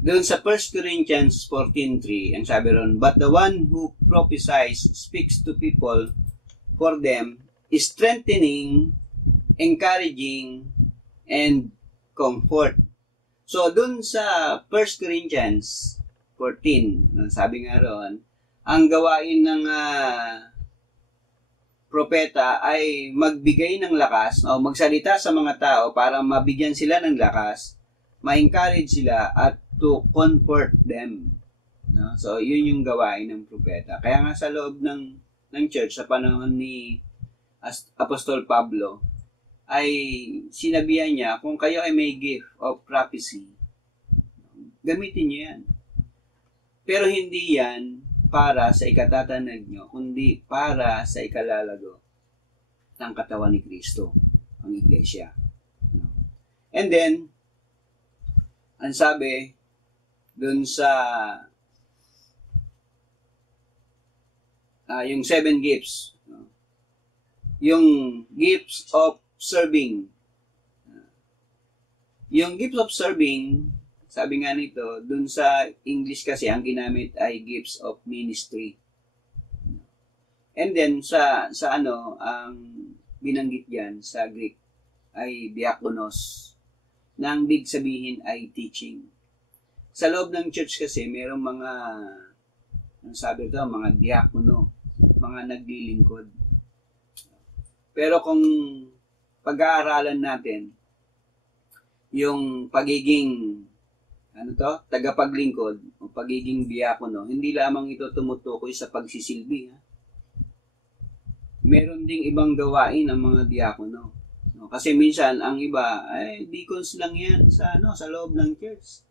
Doon sa 1 Corinthians 14:3, ang sabi ron, but the one who prophesies speaks to people for them strengthening, encouraging, and comfort. So, dun sa 1 Corinthians 14, sabi nga roon, ang gawain ng propeta ay magbigay ng lakas o magsalita sa mga tao para mabigyan sila ng lakas, ma-encourage sila at to comfort them. No? So, yun yung gawain ng propeta. Kaya nga sa loob ng church sa panahon ni Apostol Pablo, ay sinabihan niya, kung kayo ay may gift of prophecy, gamitin niyo yan. Pero hindi yan para sa ikatatanag nyo, kundi para sa ikalalago ng katawan ni Kristo, ang iglesia. And then, ang sabi, dun sa yung 7 gifts, yung gifts of serving. Yung gifts of serving, sabi nga nito, dun sa English kasi ang ginamit ay gifts of ministry. And then sa ang binanggit diyan sa Greek ay diakonos. Na ang big sabihin ay teaching. Sa loob ng church kasi mayroong mga mga diakono, mga naglilingkod. Pero kung pag-aaralan natin yung pagiging tagapaglingkod o pagiging diakono, hindi lamang ito tumutukoy sa pagsisilbi. Meron ding ibang gawain ang mga diakono. Kasi minsan ang iba ay deacons lang yan sa loob ng church.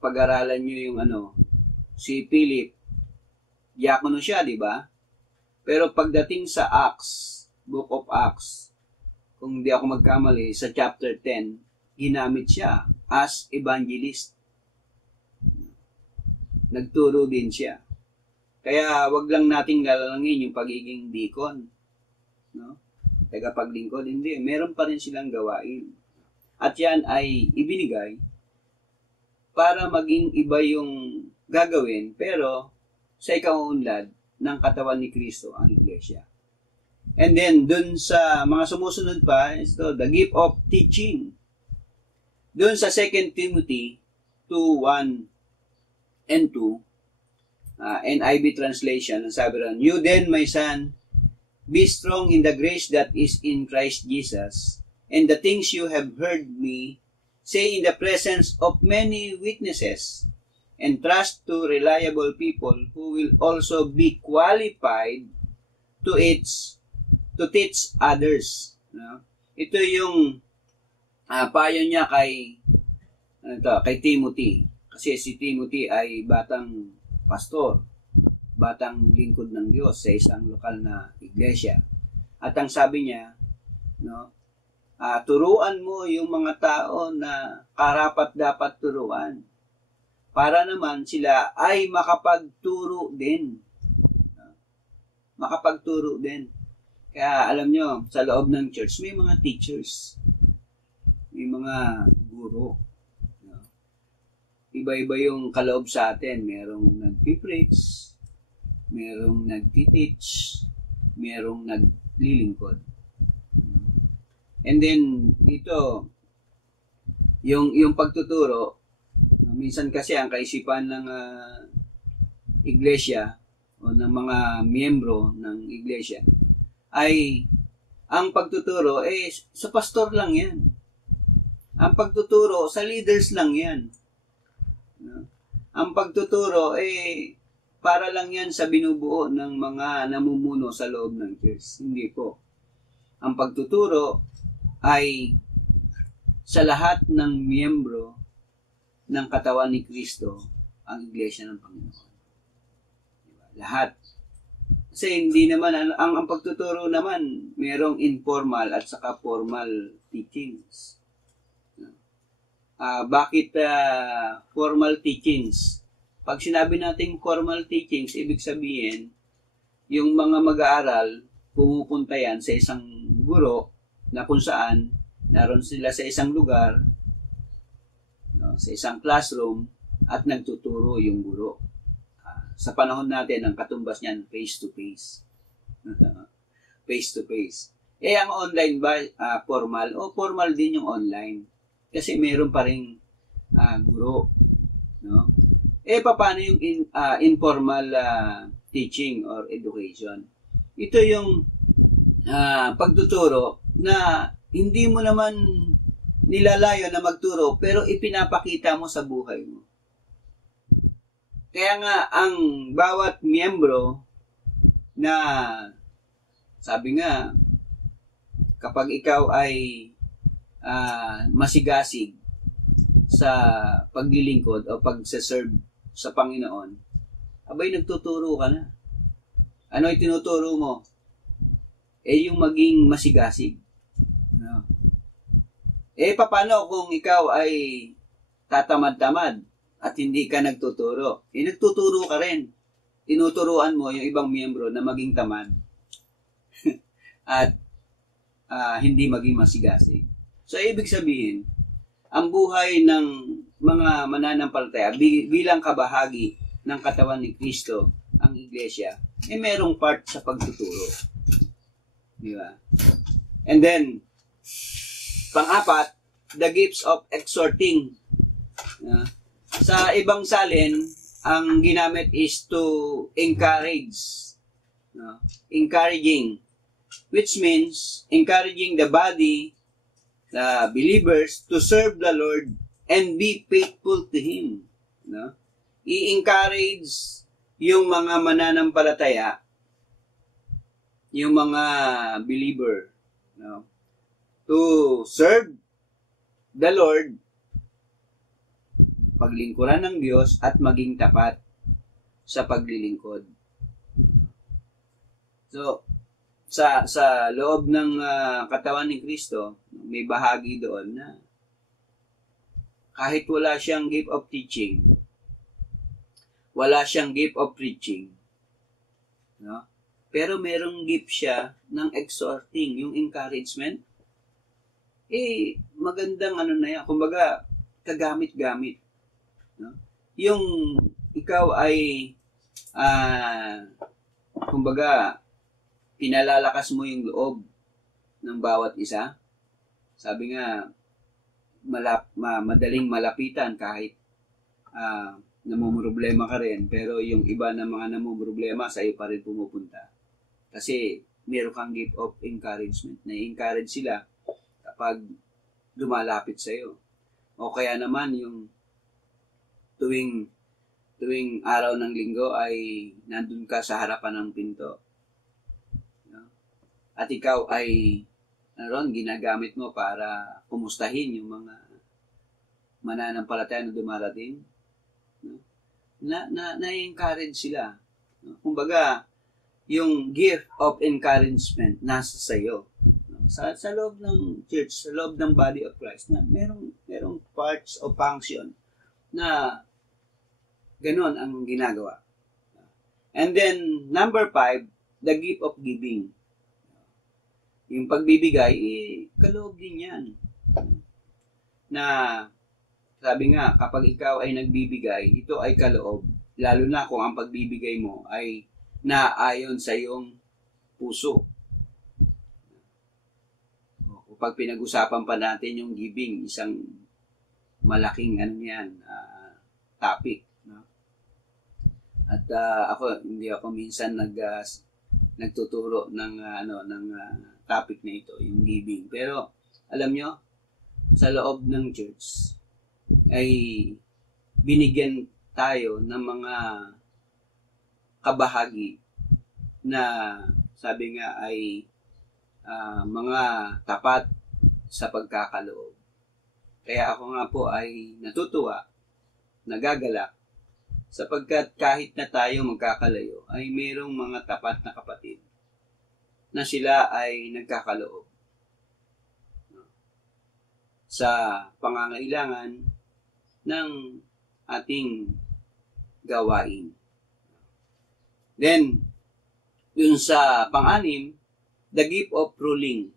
Pag-aralan niyo yung si Philip, diakono siya, di ba? Pero pagdating sa Acts, Book of Acts, kung di ako magkamali, sa chapter 10, ginamit siya as evangelist. Nagturo din siya. Kaya wag lang nating galalangin yung pagiging deacon. Tagapaglingkod, hindi. Meron pa rin silang gawain. At yan ay ibinigay para maging iba yung gagawin, pero sa ikaunlad ng katawan ni Kristo, ang iglesia. And then, dun sa mga sumusunod pa, ito, the gift of teaching. Dun sa 2 Timothy 2:1 and 2, NIV translation, ang sabi ron, "You then, my son, be strong in the grace that is in Christ Jesus, and the things you have heard me say in the presence of many witnesses, and trust to reliable people who will also be qualified to teach others." Ito yung payo niya kay Timothy. Kasi si Timothy ay batang pastor, batang lingkod ng Diyos sa isang lokal na iglesia. At ang sabi niya, turuan mo yung mga tao na karapat dapat turuan, para naman sila ay makapagturo din. Kaya alam nyo, sa loob ng church, may mga teachers, may mga guro. Iba-iba yung kaloob sa atin. Merong nagpipreach, merong nagtiteach, merong naglilingkod. And then, dito, yung pagtuturo, minsan kasi ang kaisipan ng iglesia o ng mga miyembro ng iglesia ay ang pagtuturo sa pastor lang yan. Ang pagtuturo sa leaders lang yan. Ang pagtuturo para lang yan sa binubuo ng mga namumuno sa loob ng church. Hindi po. Ang pagtuturo ay sa lahat ng miyembro ng katawan ni Kristo, ang iglesia ng Panginoon. Diba? Lahat. Kasi hindi naman, ang pagtuturo naman, merong informal at saka formal teachings. Bakit formal teachings? Pag sinabi nating formal teachings, ibig sabihin, yung mga mag-aaral, pumupunta yan sa isang guro na kung saan naroon sila sa isang lugar, sa isang classroom, at nagtuturo yung guro sa panahon natin, ang katumbas niyan, face-to-face. Face-to-face. Ang online ba, formal? O formal din yung online. Kasi meron pa rin guro. No? Paano yung informal teaching or education? Ito yung pagtuturo na hindi mo naman nilalayo na magturo, pero ipinapakita mo sa buhay mo. Kaya nga, ang bawat miyembro na, sabi nga, kapag ikaw ay masigasig sa paglilingkod o pagsaserve sa Panginoon, abay, nagtuturo ka na. Ano itinuturo mo? Yung maging masigasig. No? Paano kung ikaw ay tatamad-tamad at hindi ka nagtuturo? Nagtuturo ka rin. Tinuturuan mo yung ibang miyembro na maging tamad at hindi maging masigasig. So, ibig sabihin, ang buhay ng mga mananampalataya bilang kabahagi ng katawan ni Kristo, ang iglesia, merong part sa pagtuturo. Di ba? And then, pang-apat, the gifts of exhorting. Sa ibang salin, ang ginamit is to encourage. Encouraging. Which means, encouraging the body, the believers, to serve the Lord and be faithful to Him. I-encourage yung mga mananampalataya, yung mga believer, to serve the Lord, paglingkuran ng Diyos, at maging tapat sa paglilingkod. So, sa loob ng katawan ni Kristo, may bahagi doon na kahit wala siyang gift of teaching, wala siyang gift of preaching, pero merong gift siya ng exhorting, yung encouragement. Magandang na yan. Kumbaga, kagamit-gamit. Yung ikaw ay, kumbaga, pinalalakas mo yung loob ng bawat isa. Sabi nga, madaling malapitan kahit namumroblema ka rin, pero yung iba na mga namumroblema sa iyo pa rin pumupunta. Kasi meron kang gift of encouragement. Na-encourage sila kapag lumalapit sa iyo. O kaya naman yung tuwing araw ng linggo ay nandun ka sa harapan ng pinto. At ikaw ay ginagamit mo para kumustahin yung mga mananampalataya na dumarating. Na-encourage sila. Kumbaga, yung gift of encouragement nasa sa iyo. Sa loob ng church, sa loob ng body of Christ, na merong parts o function na ganon ang ginagawa. And then, number 5, the gift of giving. Yung pagbibigay, kaloob din yan. Na, sabi nga, kapag ikaw ay nagbibigay, ito ay kaloob. Lalo na kung ang pagbibigay mo ay naayon sa iyong puso. Kapag pinag-usapan pa natin yung giving, isang malaking topic. At hindi ako minsan nagtuturo ng topic na ito, yung giving. Pero alam nyo, sa loob ng church ay binigyan tayo ng mga kabahagi na sabi nga ay mga tapat sa pagkakaloob. Kaya ako nga po ay natutuwa, nagagalak, sapagkat kahit na tayo magkakalayo, ay mayroong mga tapat na kapatid na sila ay nagkakaloob sa pangangailangan ng ating gawain. Then, dun sa pang-anim, the gift of ruling.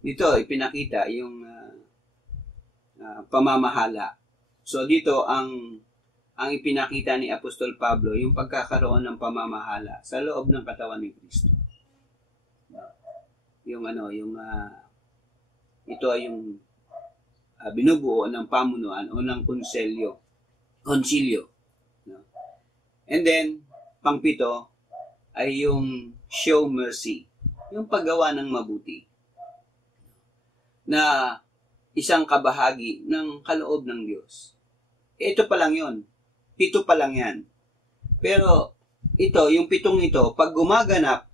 Dito, ipinakita yung pamamahala. So, dito, ang ang ipinakita ni Apostol Pablo, yung pagkakaroon ng pamamahala sa loob ng katawan ni Kristo. Ito ay yung binubuo ng pamunuan o ng konsilyo. No? And then, pangpito ay yung show mercy, yung paggawa ng mabuti, na isang kabahagi ng kaloob ng Diyos. Ito pa lang yun. 7 pa lang yan. Pero ito, yung 7 ito, pag gumaganap,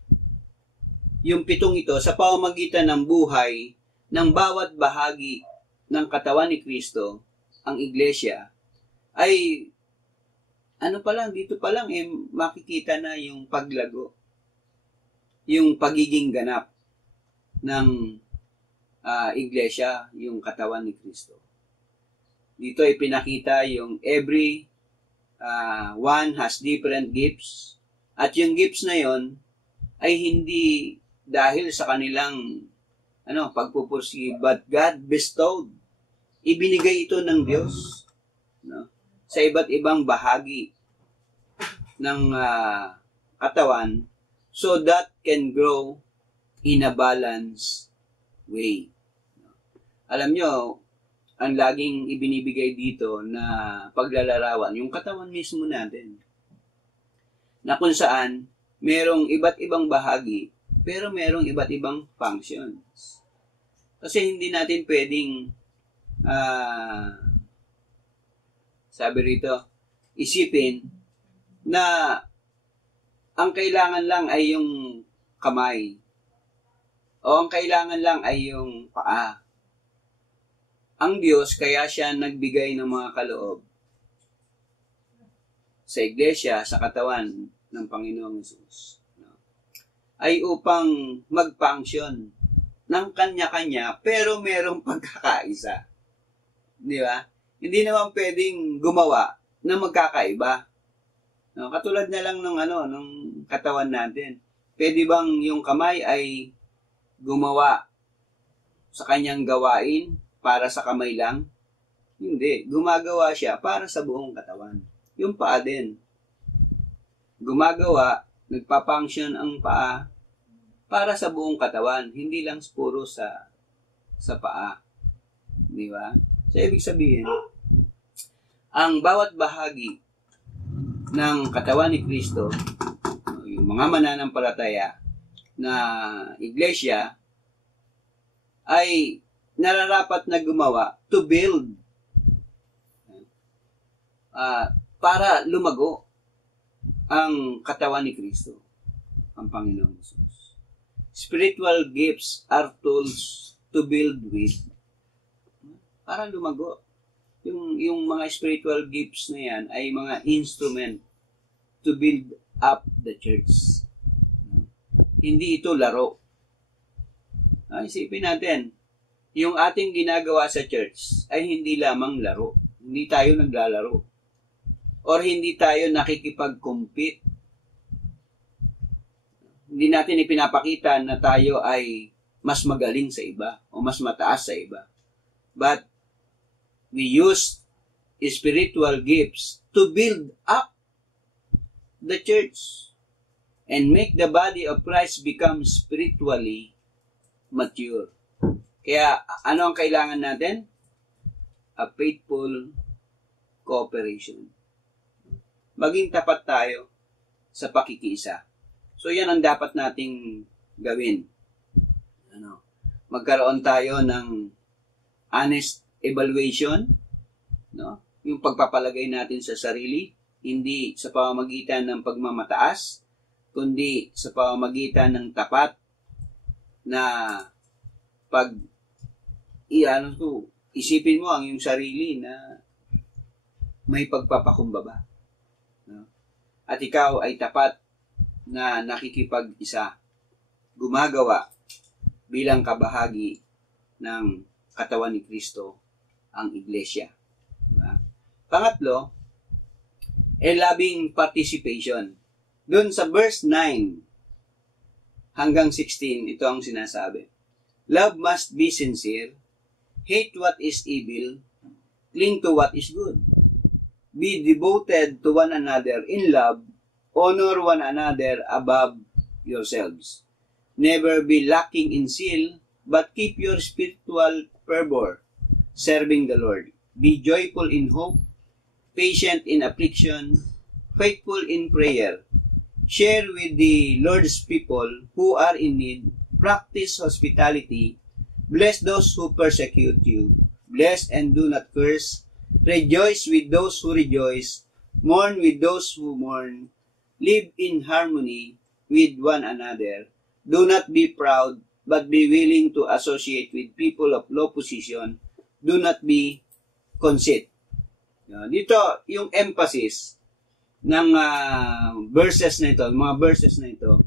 yung 7 ito sa pamamagitan ng buhay ng bawat bahagi ng katawan ni Kristo, ang iglesia, ay dito pa lang makikita na yung paglago, yung pagiging ganap ng iglesia, yung katawan ni Kristo. Dito ay pinakita yung every one has different gifts, at yung gifts na yon ay hindi dahil sa kanilang pagpupursige, but God bestowed. Ibinigay ito ng Diyos, no? Sa iba't ibang bahagi ng katawan, so that can grow in a balanced way. Alam nyo, ang laging ibinibigay dito na paglalarawan, yung katawan mismo natin, na kung saan merong iba't ibang bahagi, pero merong iba't ibang functions. Kasi hindi natin pwedeng sabi rito, isipin na ang kailangan lang ay yung kamay o ang kailangan lang ay yung paa. Ang Diyos, kaya siya nagbigay ng mga kaloob sa iglesia, sa katawan ng Panginoong Hesus, ay upang mag-function ng kanya-kanya, pero merong pagkakaisa. Di ba? Hindi naman pwedeng gumawa na magkakaiba. No? Katulad na lang ng katawan natin. Pwede bang yung kamay ay gumawa sa kanyang gawain para sa kamay lang? Hindi. Gumagawa siya para sa buong katawan. Yung paa din. Gumagawa, nagpa-function ang paa para sa buong katawan. Hindi lang puro sa paa. Di ba? So, ibig sabihin, ang bawat bahagi ng katawan ni Kristo, yung mga mananampalataya na iglesia, ay nararapat na gumawa to build para lumago ang katawan ni Kristo, ang Panginoong Jesus. Spiritual gifts are tools to build with. Para lumago. Yung mga spiritual gifts na yan ay mga instrument to build up the church. Hindi ito laro. Isipin natin, yung ating ginagawa sa church ay hindi lamang laro. Hindi tayo naglalaro. Or hindi tayo nakikipag-compete. Hindi natin ipinapakita na tayo ay mas magaling sa iba o mas mataas sa iba. But we use spiritual gifts to build up the church and make the body of Christ become spiritually mature. Kaya, ano ang kailangan natin? A faithful cooperation. Maging tapat tayo sa pakikiisa. So, yan ang dapat nating gawin. Magkaroon tayo ng honest evaluation, no? Yung pagpapalagay natin sa sarili, hindi sa pamamagitan ng pagmamataas, kundi sa pamamagitan ng tapat na isipin mo ang iyong sarili na may pagpapakumbaba. No? At ikaw ay tapat na nakikipag-isa, gumagawa bilang kabahagi ng katawan ni Kristo, ang iglesia. Diba? Pangatlo, loving participation. Doon sa verse 9 hanggang 16, ito ang sinasabi. Love must be sincere, hate what is evil, cling to what is good. Be devoted to one another in love. Honor one another above yourselves. Never be lacking in zeal, but keep your spiritual fervor, serving the Lord. Be joyful in hope, patient in affliction, faithful in prayer. Share with the Lord's people who are in need. Practice hospitality. Bless those who persecute you. Bless and do not curse. Rejoice with those who rejoice. Mourn with those who mourn. Live in harmony with one another. Do not be proud, but be willing to associate with people of low position. Do not be conceit. Dito, yung emphasis ng verses na ito, mga verses na ito,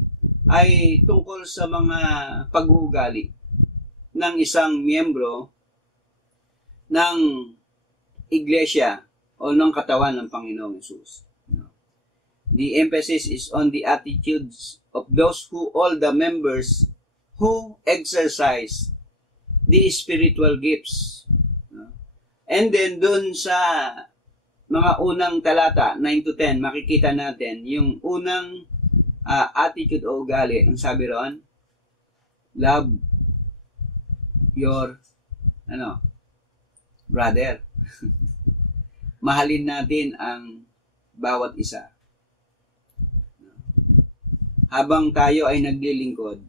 ay tungkol sa mga pag-uugali ng isang miyembro ng iglesia o ng katawan ng Panginoong Hesus. The emphasis is on the attitudes of those who, all the members who exercise the spiritual gifts. And then dun sa mga unang talata, 9 to 10, makikita natin yung unang attitude o ugali. Ang sabi roon, love your brother. Mahalin natin ang bawat isa. Habang tayo ay naglilingkod,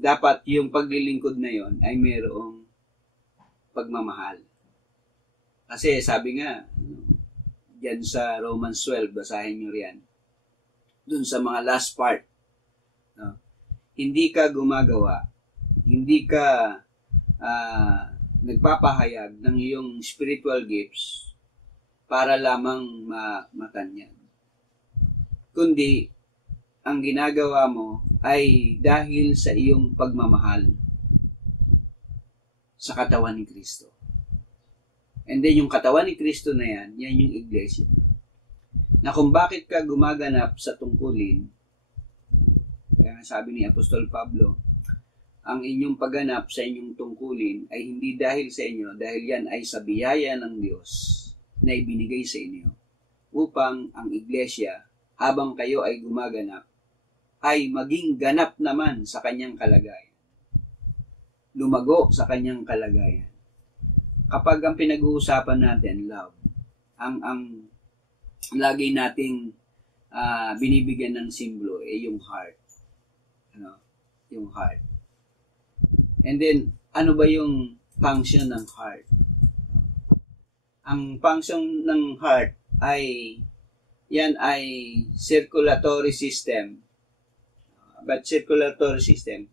dapat yung paglilingkod na yon ay mayroong pagmamahal. Kasi sabi nga, diyan sa Romans 12, basahin nyo riyan. Dun sa mga last part, hindi ka gumagawa, hindi ka nagpapahayag ng iyong spiritual gifts para lamang matanyag. Kundi, ang ginagawa mo ay dahil sa iyong pagmamahal sa katawan ni Kristo. And then yung katawan ni Kristo na yan yung iglesia. Na kung bakit ka gumaganap sa tungkulin, kaya sabi ni Apostol Pablo, ang inyong pagganap sa inyong tungkulin ay hindi dahil sa inyo, dahil yan ay sa biyaya ng Diyos na ibinigay sa inyo, upang ang iglesia, habang kayo ay gumaganap, ay maging ganap naman sa kanyang kalagayan. Lumago sa kanyang kalagayan. Kapag ang pinag-uusapan natin, love, ang lagi nating binibigyan ng simbolo ay yung heart. Yung heart. And then, ano ba yung function ng heart? Ang function ng heart yan ay circulatory system. But circulatory system,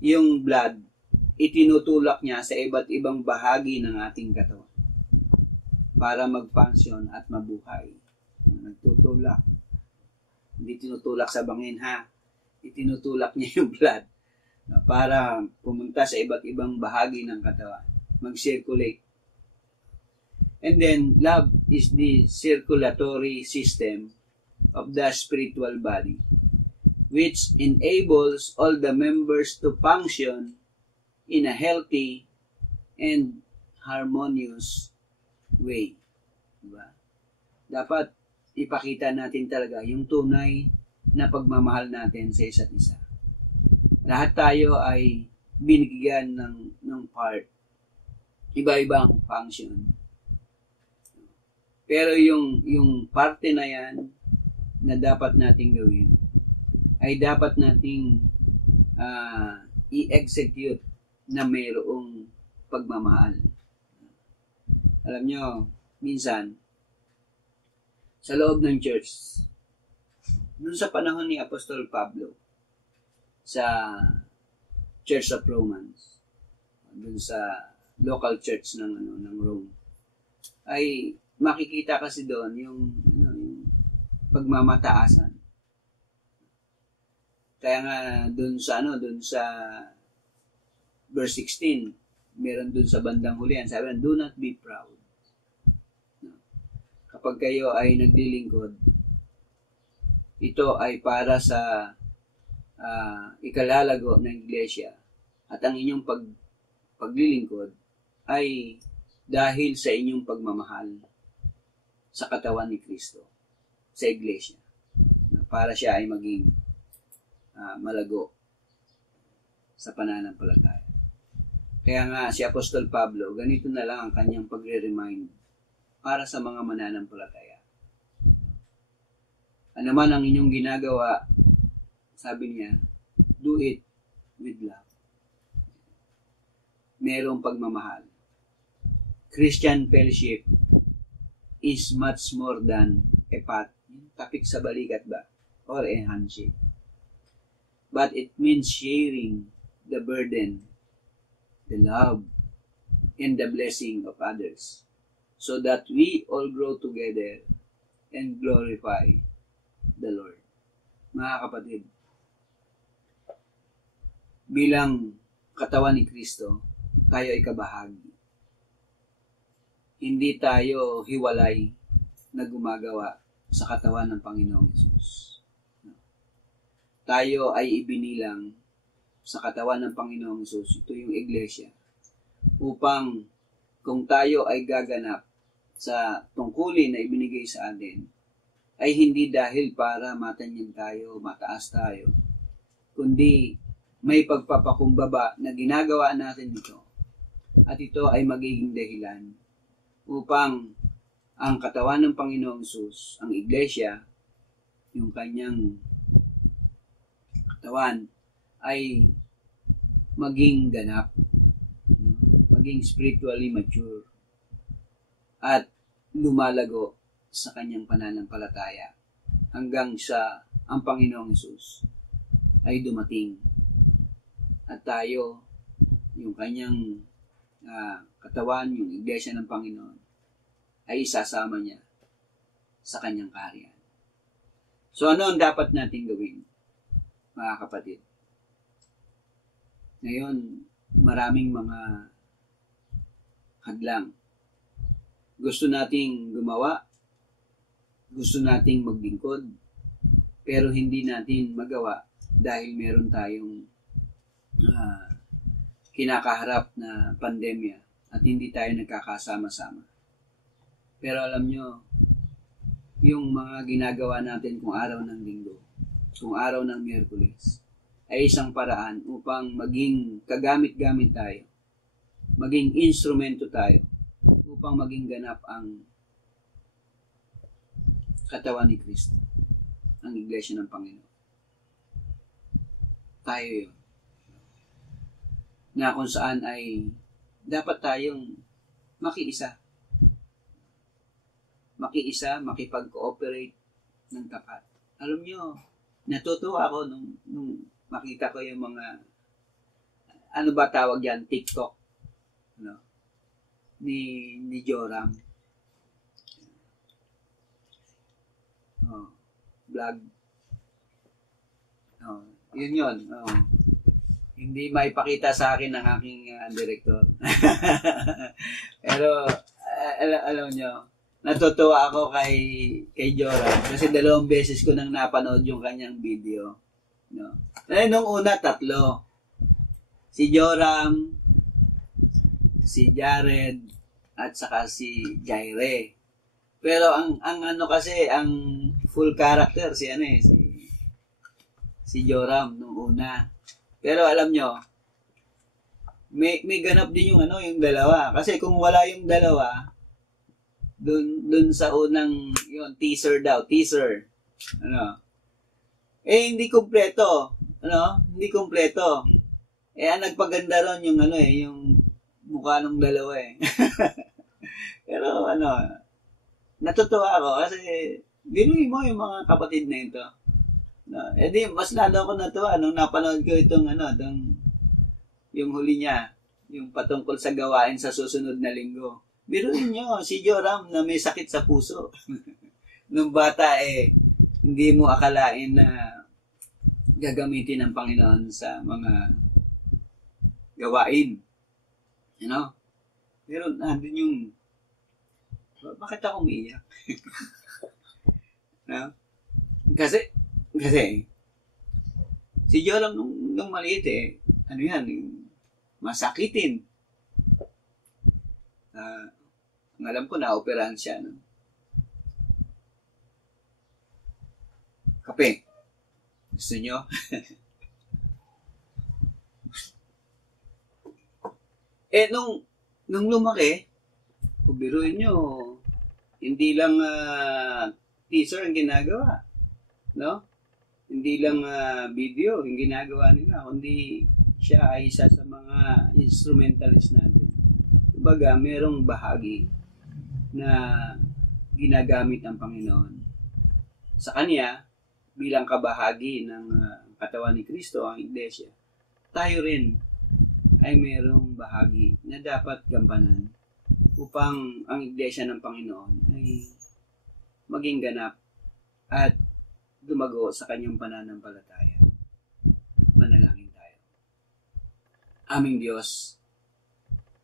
yung blood, itinutulak niya sa iba't ibang bahagi ng ating katawan para mag-function at mabuhay. Nagtutulak. Hindi tinutulak sa bangin, ha? Itinutulak niya yung blood para pumunta sa iba't ibang bahagi ng katawan. Mag-circulate. And then, love is the circulatory system of the spiritual body, which enables all the members to function in a healthy and harmonious way. Diba? Dapat ipakita natin talaga yung tunay na pagmamahal natin sa isa't isa. Lahat tayo ay binigyan ng part. Iba-ibang function. Pero yung parte na yan na dapat nating gawin ay dapat nating i-execute na mayroong pagmamahal. Alam nyo, minsan, sa loob ng church, dun sa panahon ni Apostol Pablo, sa Church of Romans, dun sa local church ng Rome, ay makikita kasi doon yung pagmamataasan. Kaya nga doon sa verse 16, meron doon sa bandang hulihan, sabi, do not be proud. Kapag kayo ay naglilingkod, ito ay para sa ikalalago ng iglesia, at ang inyong paglilingkod ay dahil sa inyong pagmamahal sa katawan ni Kristo, sa iglesia, para siya ay maging malago sa pananampalataya. Kaya nga si Apostol Pablo, ganito na lang ang kanyang pagre-remind para sa mga mananampalataya. Ano man ang inyong ginagawa, sabi niya, do it with love. Merong pagmamahal. Christian fellowship is much more than a pat, tapik sa balikat ba, or a handshake. But it means sharing the burden, the love, and the blessing of others, so that we all grow together and glorify the Lord. Mga kapatid, bilang katawan ni Kristo, tayo ay kabahagi. Hindi tayo hiwalay na gumagawa sa katawan ng Panginoong Hesus. Tayo ay ibinilang sa katawan ng Panginoong Hesus, ito yung iglesia, upang kung tayo ay gaganap sa tungkulin na ibinigay sa atin, ay hindi dahil para matanyag tayo, mataas tayo, kundi may pagpapakumbaba na ginagawa natin ito. At ito ay magiging dahilan upang ang katawan ng Panginoong Hesus, ang iglesia, yung kanyang katawan, ay maging ganap, maging spiritually mature, at lumalago sa kanyang pananampalataya hanggang sa ang Panginoong Hesus ay dumating at tayo, yung kanyang katawan, yung iglesia ng Panginoon, ay isasama niya sa kanyang kaharian. So ano ang dapat nating gawin, mga kapatid? Ngayon, maraming mga hadlang. Gusto nating gumawa, gusto nating maglingkod, pero hindi natin magawa dahil meron tayong kinakaharap na pandemya at hindi tayo nagkakasama-sama. Pero alam nyo, yung mga ginagawa natin kung araw ng linggo, kung araw ng Miyerkules, ay isang paraan upang maging kagamit-gamit tayo, maging instrumento tayo, upang maging ganap ang katawan ni Kristo, ang iglesia ng Panginoon. Tayo yun. Na kung saan ay dapat tayong makiisa, makipag-cooperate ng tapat. Alam nyo, natutuwa ako nung makita ko yung mga, ano ba tawag yan, TikTok, ni Joram. Vlog. Yun. Hindi maipakita sa akin ng aking director. Pero, alam nyo, natutuwa ako kay Joram kasi 2 beses ko nang napanood yung kanyang video. Nung una, 3. Si Joram, si Jared, at saka si Jaire. Pero ang ano kasi, ang full character si Joram nung una. Pero alam nyo, may ganap din yung dalawa. Kasi kung wala yung dalawa, dun sa unang yung teaser. Hindi kumpleto. Hindi kumpleto. Ang nagpaganda ron yung yung mukha ng dalawa Pero natutuwa ako kasi binuhay mo yung mga kapatid na ito. Di mas lalo ako natuwa nung napanood ko itong yung huli niya, yung patungkol sa gawain sa susunod na linggo. Biruin nyo, si Joram na may sakit sa puso. Nung bata hindi mo akalain na gagamitin ng Panginoon sa mga gawain. Pero nandun yung, bakit ako umiiyak? Kasi, si Joram nung maliit masakitin. Ang alam ko, na-operahan siya. kape. Gusto nyo? nung lumaki, kubiruin nyo, hindi lang teaser ang ginagawa. No? Hindi lang video ang ginagawa nila, kundi siya ay isa sa mga instrumentalist natin. Kumbaga, merong bahagi na ginagamit ng Panginoon. Sa Kanya, bilang kabahagi ng katawan ni Kristo, ang Iglesia, tayo rin ay merong bahagi na dapat gampanan upang ang Iglesia ng Panginoon ay maging ganap at dumago sa Kanyang pananampalataya. Manalangin tayo. Aming Diyos,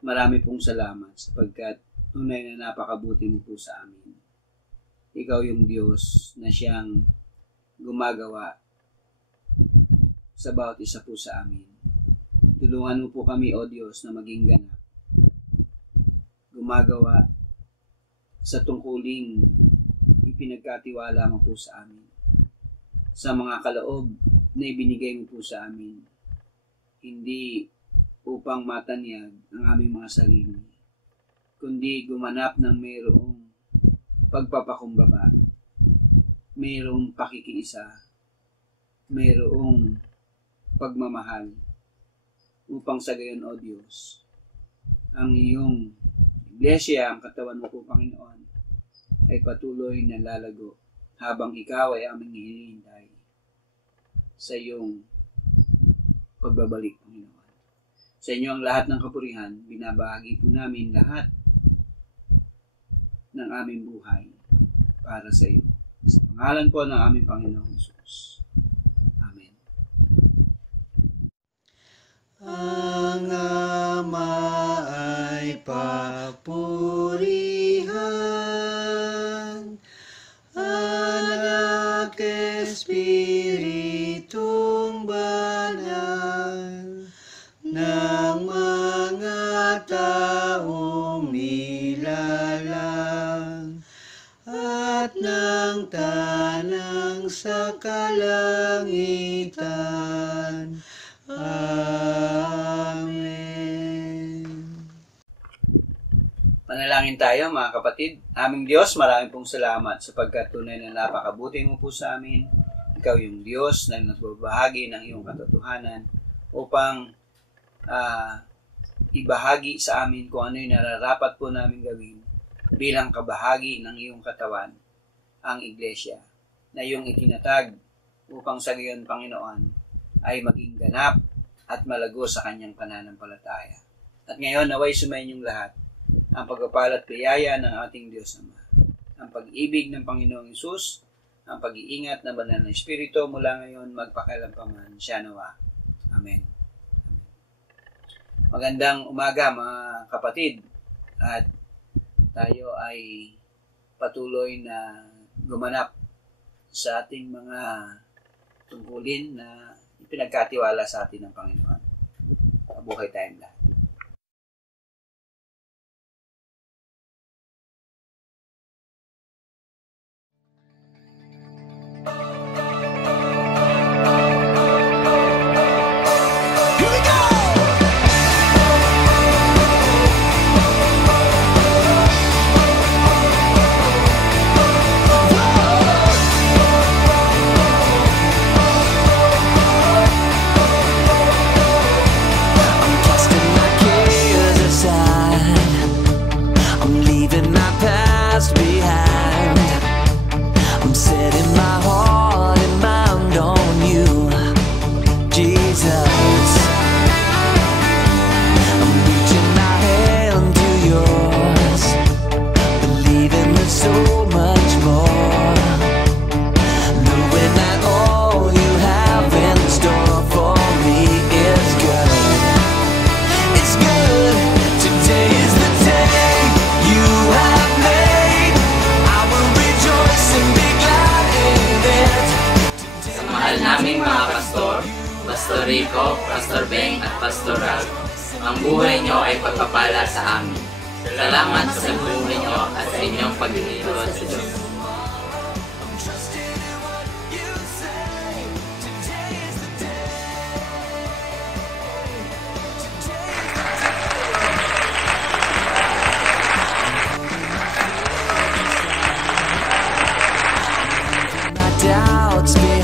marami pong salamat sapagkat tunay na napakabuti mo po sa amin. Ikaw yung Diyos na siyang gumagawa sa bawat isa po sa amin. Tulungan mo po kami, O Diyos, na maging ganap. Gumagawa sa tungkuling ipinagkatiwala mo po sa amin. Sa mga kaloob na ibinigay mo po sa amin. Hindi upang matanyag ang aming mga sarili, kundi gumanap ng mayroong pagpapakumbaba, mayroong pakikiisa, mayroong pagmamahal, upang sa gayon, O Diyos, ang iyong Iglesia, ang katawan mo po, Panginoon, ay patuloy na lalago habang ikaw ay aming hinihintay sa iyong pagbabalik, Panginoon. Sa inyo ang lahat ng kapurihan, binabahagi po namin lahat ng aming buhay para sa iyo. Sa pangalan po ng aming Panginoong Jesus. Amen. Ang Ama ay papurihan, Anak, Espiritong Banal, ng mga taong nilalang, at ng tanang sa kalangitan. Amen. Panalangin tayo, mga kapatid. Aming Diyos, maraming pong salamat sapagkat tunay na napakabuti mo po sa amin. Ikaw yung Diyos na nagbabahagi ng iyong katotohanan upang ibahagi sa amin kung ano yung nararapat po namin gawin bilang kabahagi ng iyong katawan, ang Iglesia, na iyong itinatag upang sa gayon, Panginoon, ay maging ganap at malago sa kanyang pananampalataya. At ngayon, naway sumayin yung lahat ang pagpapalat biyaya ng ating Diyos Ama, ang pag-ibig ng Panginoong Hesus, ang pag-iingat ng banal na Espiritu mula ngayon magpakailanpaman. Siya nawa. Amen. Magandang umaga, mga kapatid, at tayo ay patuloy na gumanap sa ating mga tungkulin na ipinagkatiwala sa atin ng Panginoon. Mabuhay tayong lahat. Pastor Rico, Pastor Beng at Pastor Ralph, ang buhay nyo ay pagpapala sa amin. Salamat sa buhay nyo at sa inyong paglilingkod sa Diyos. how it's been.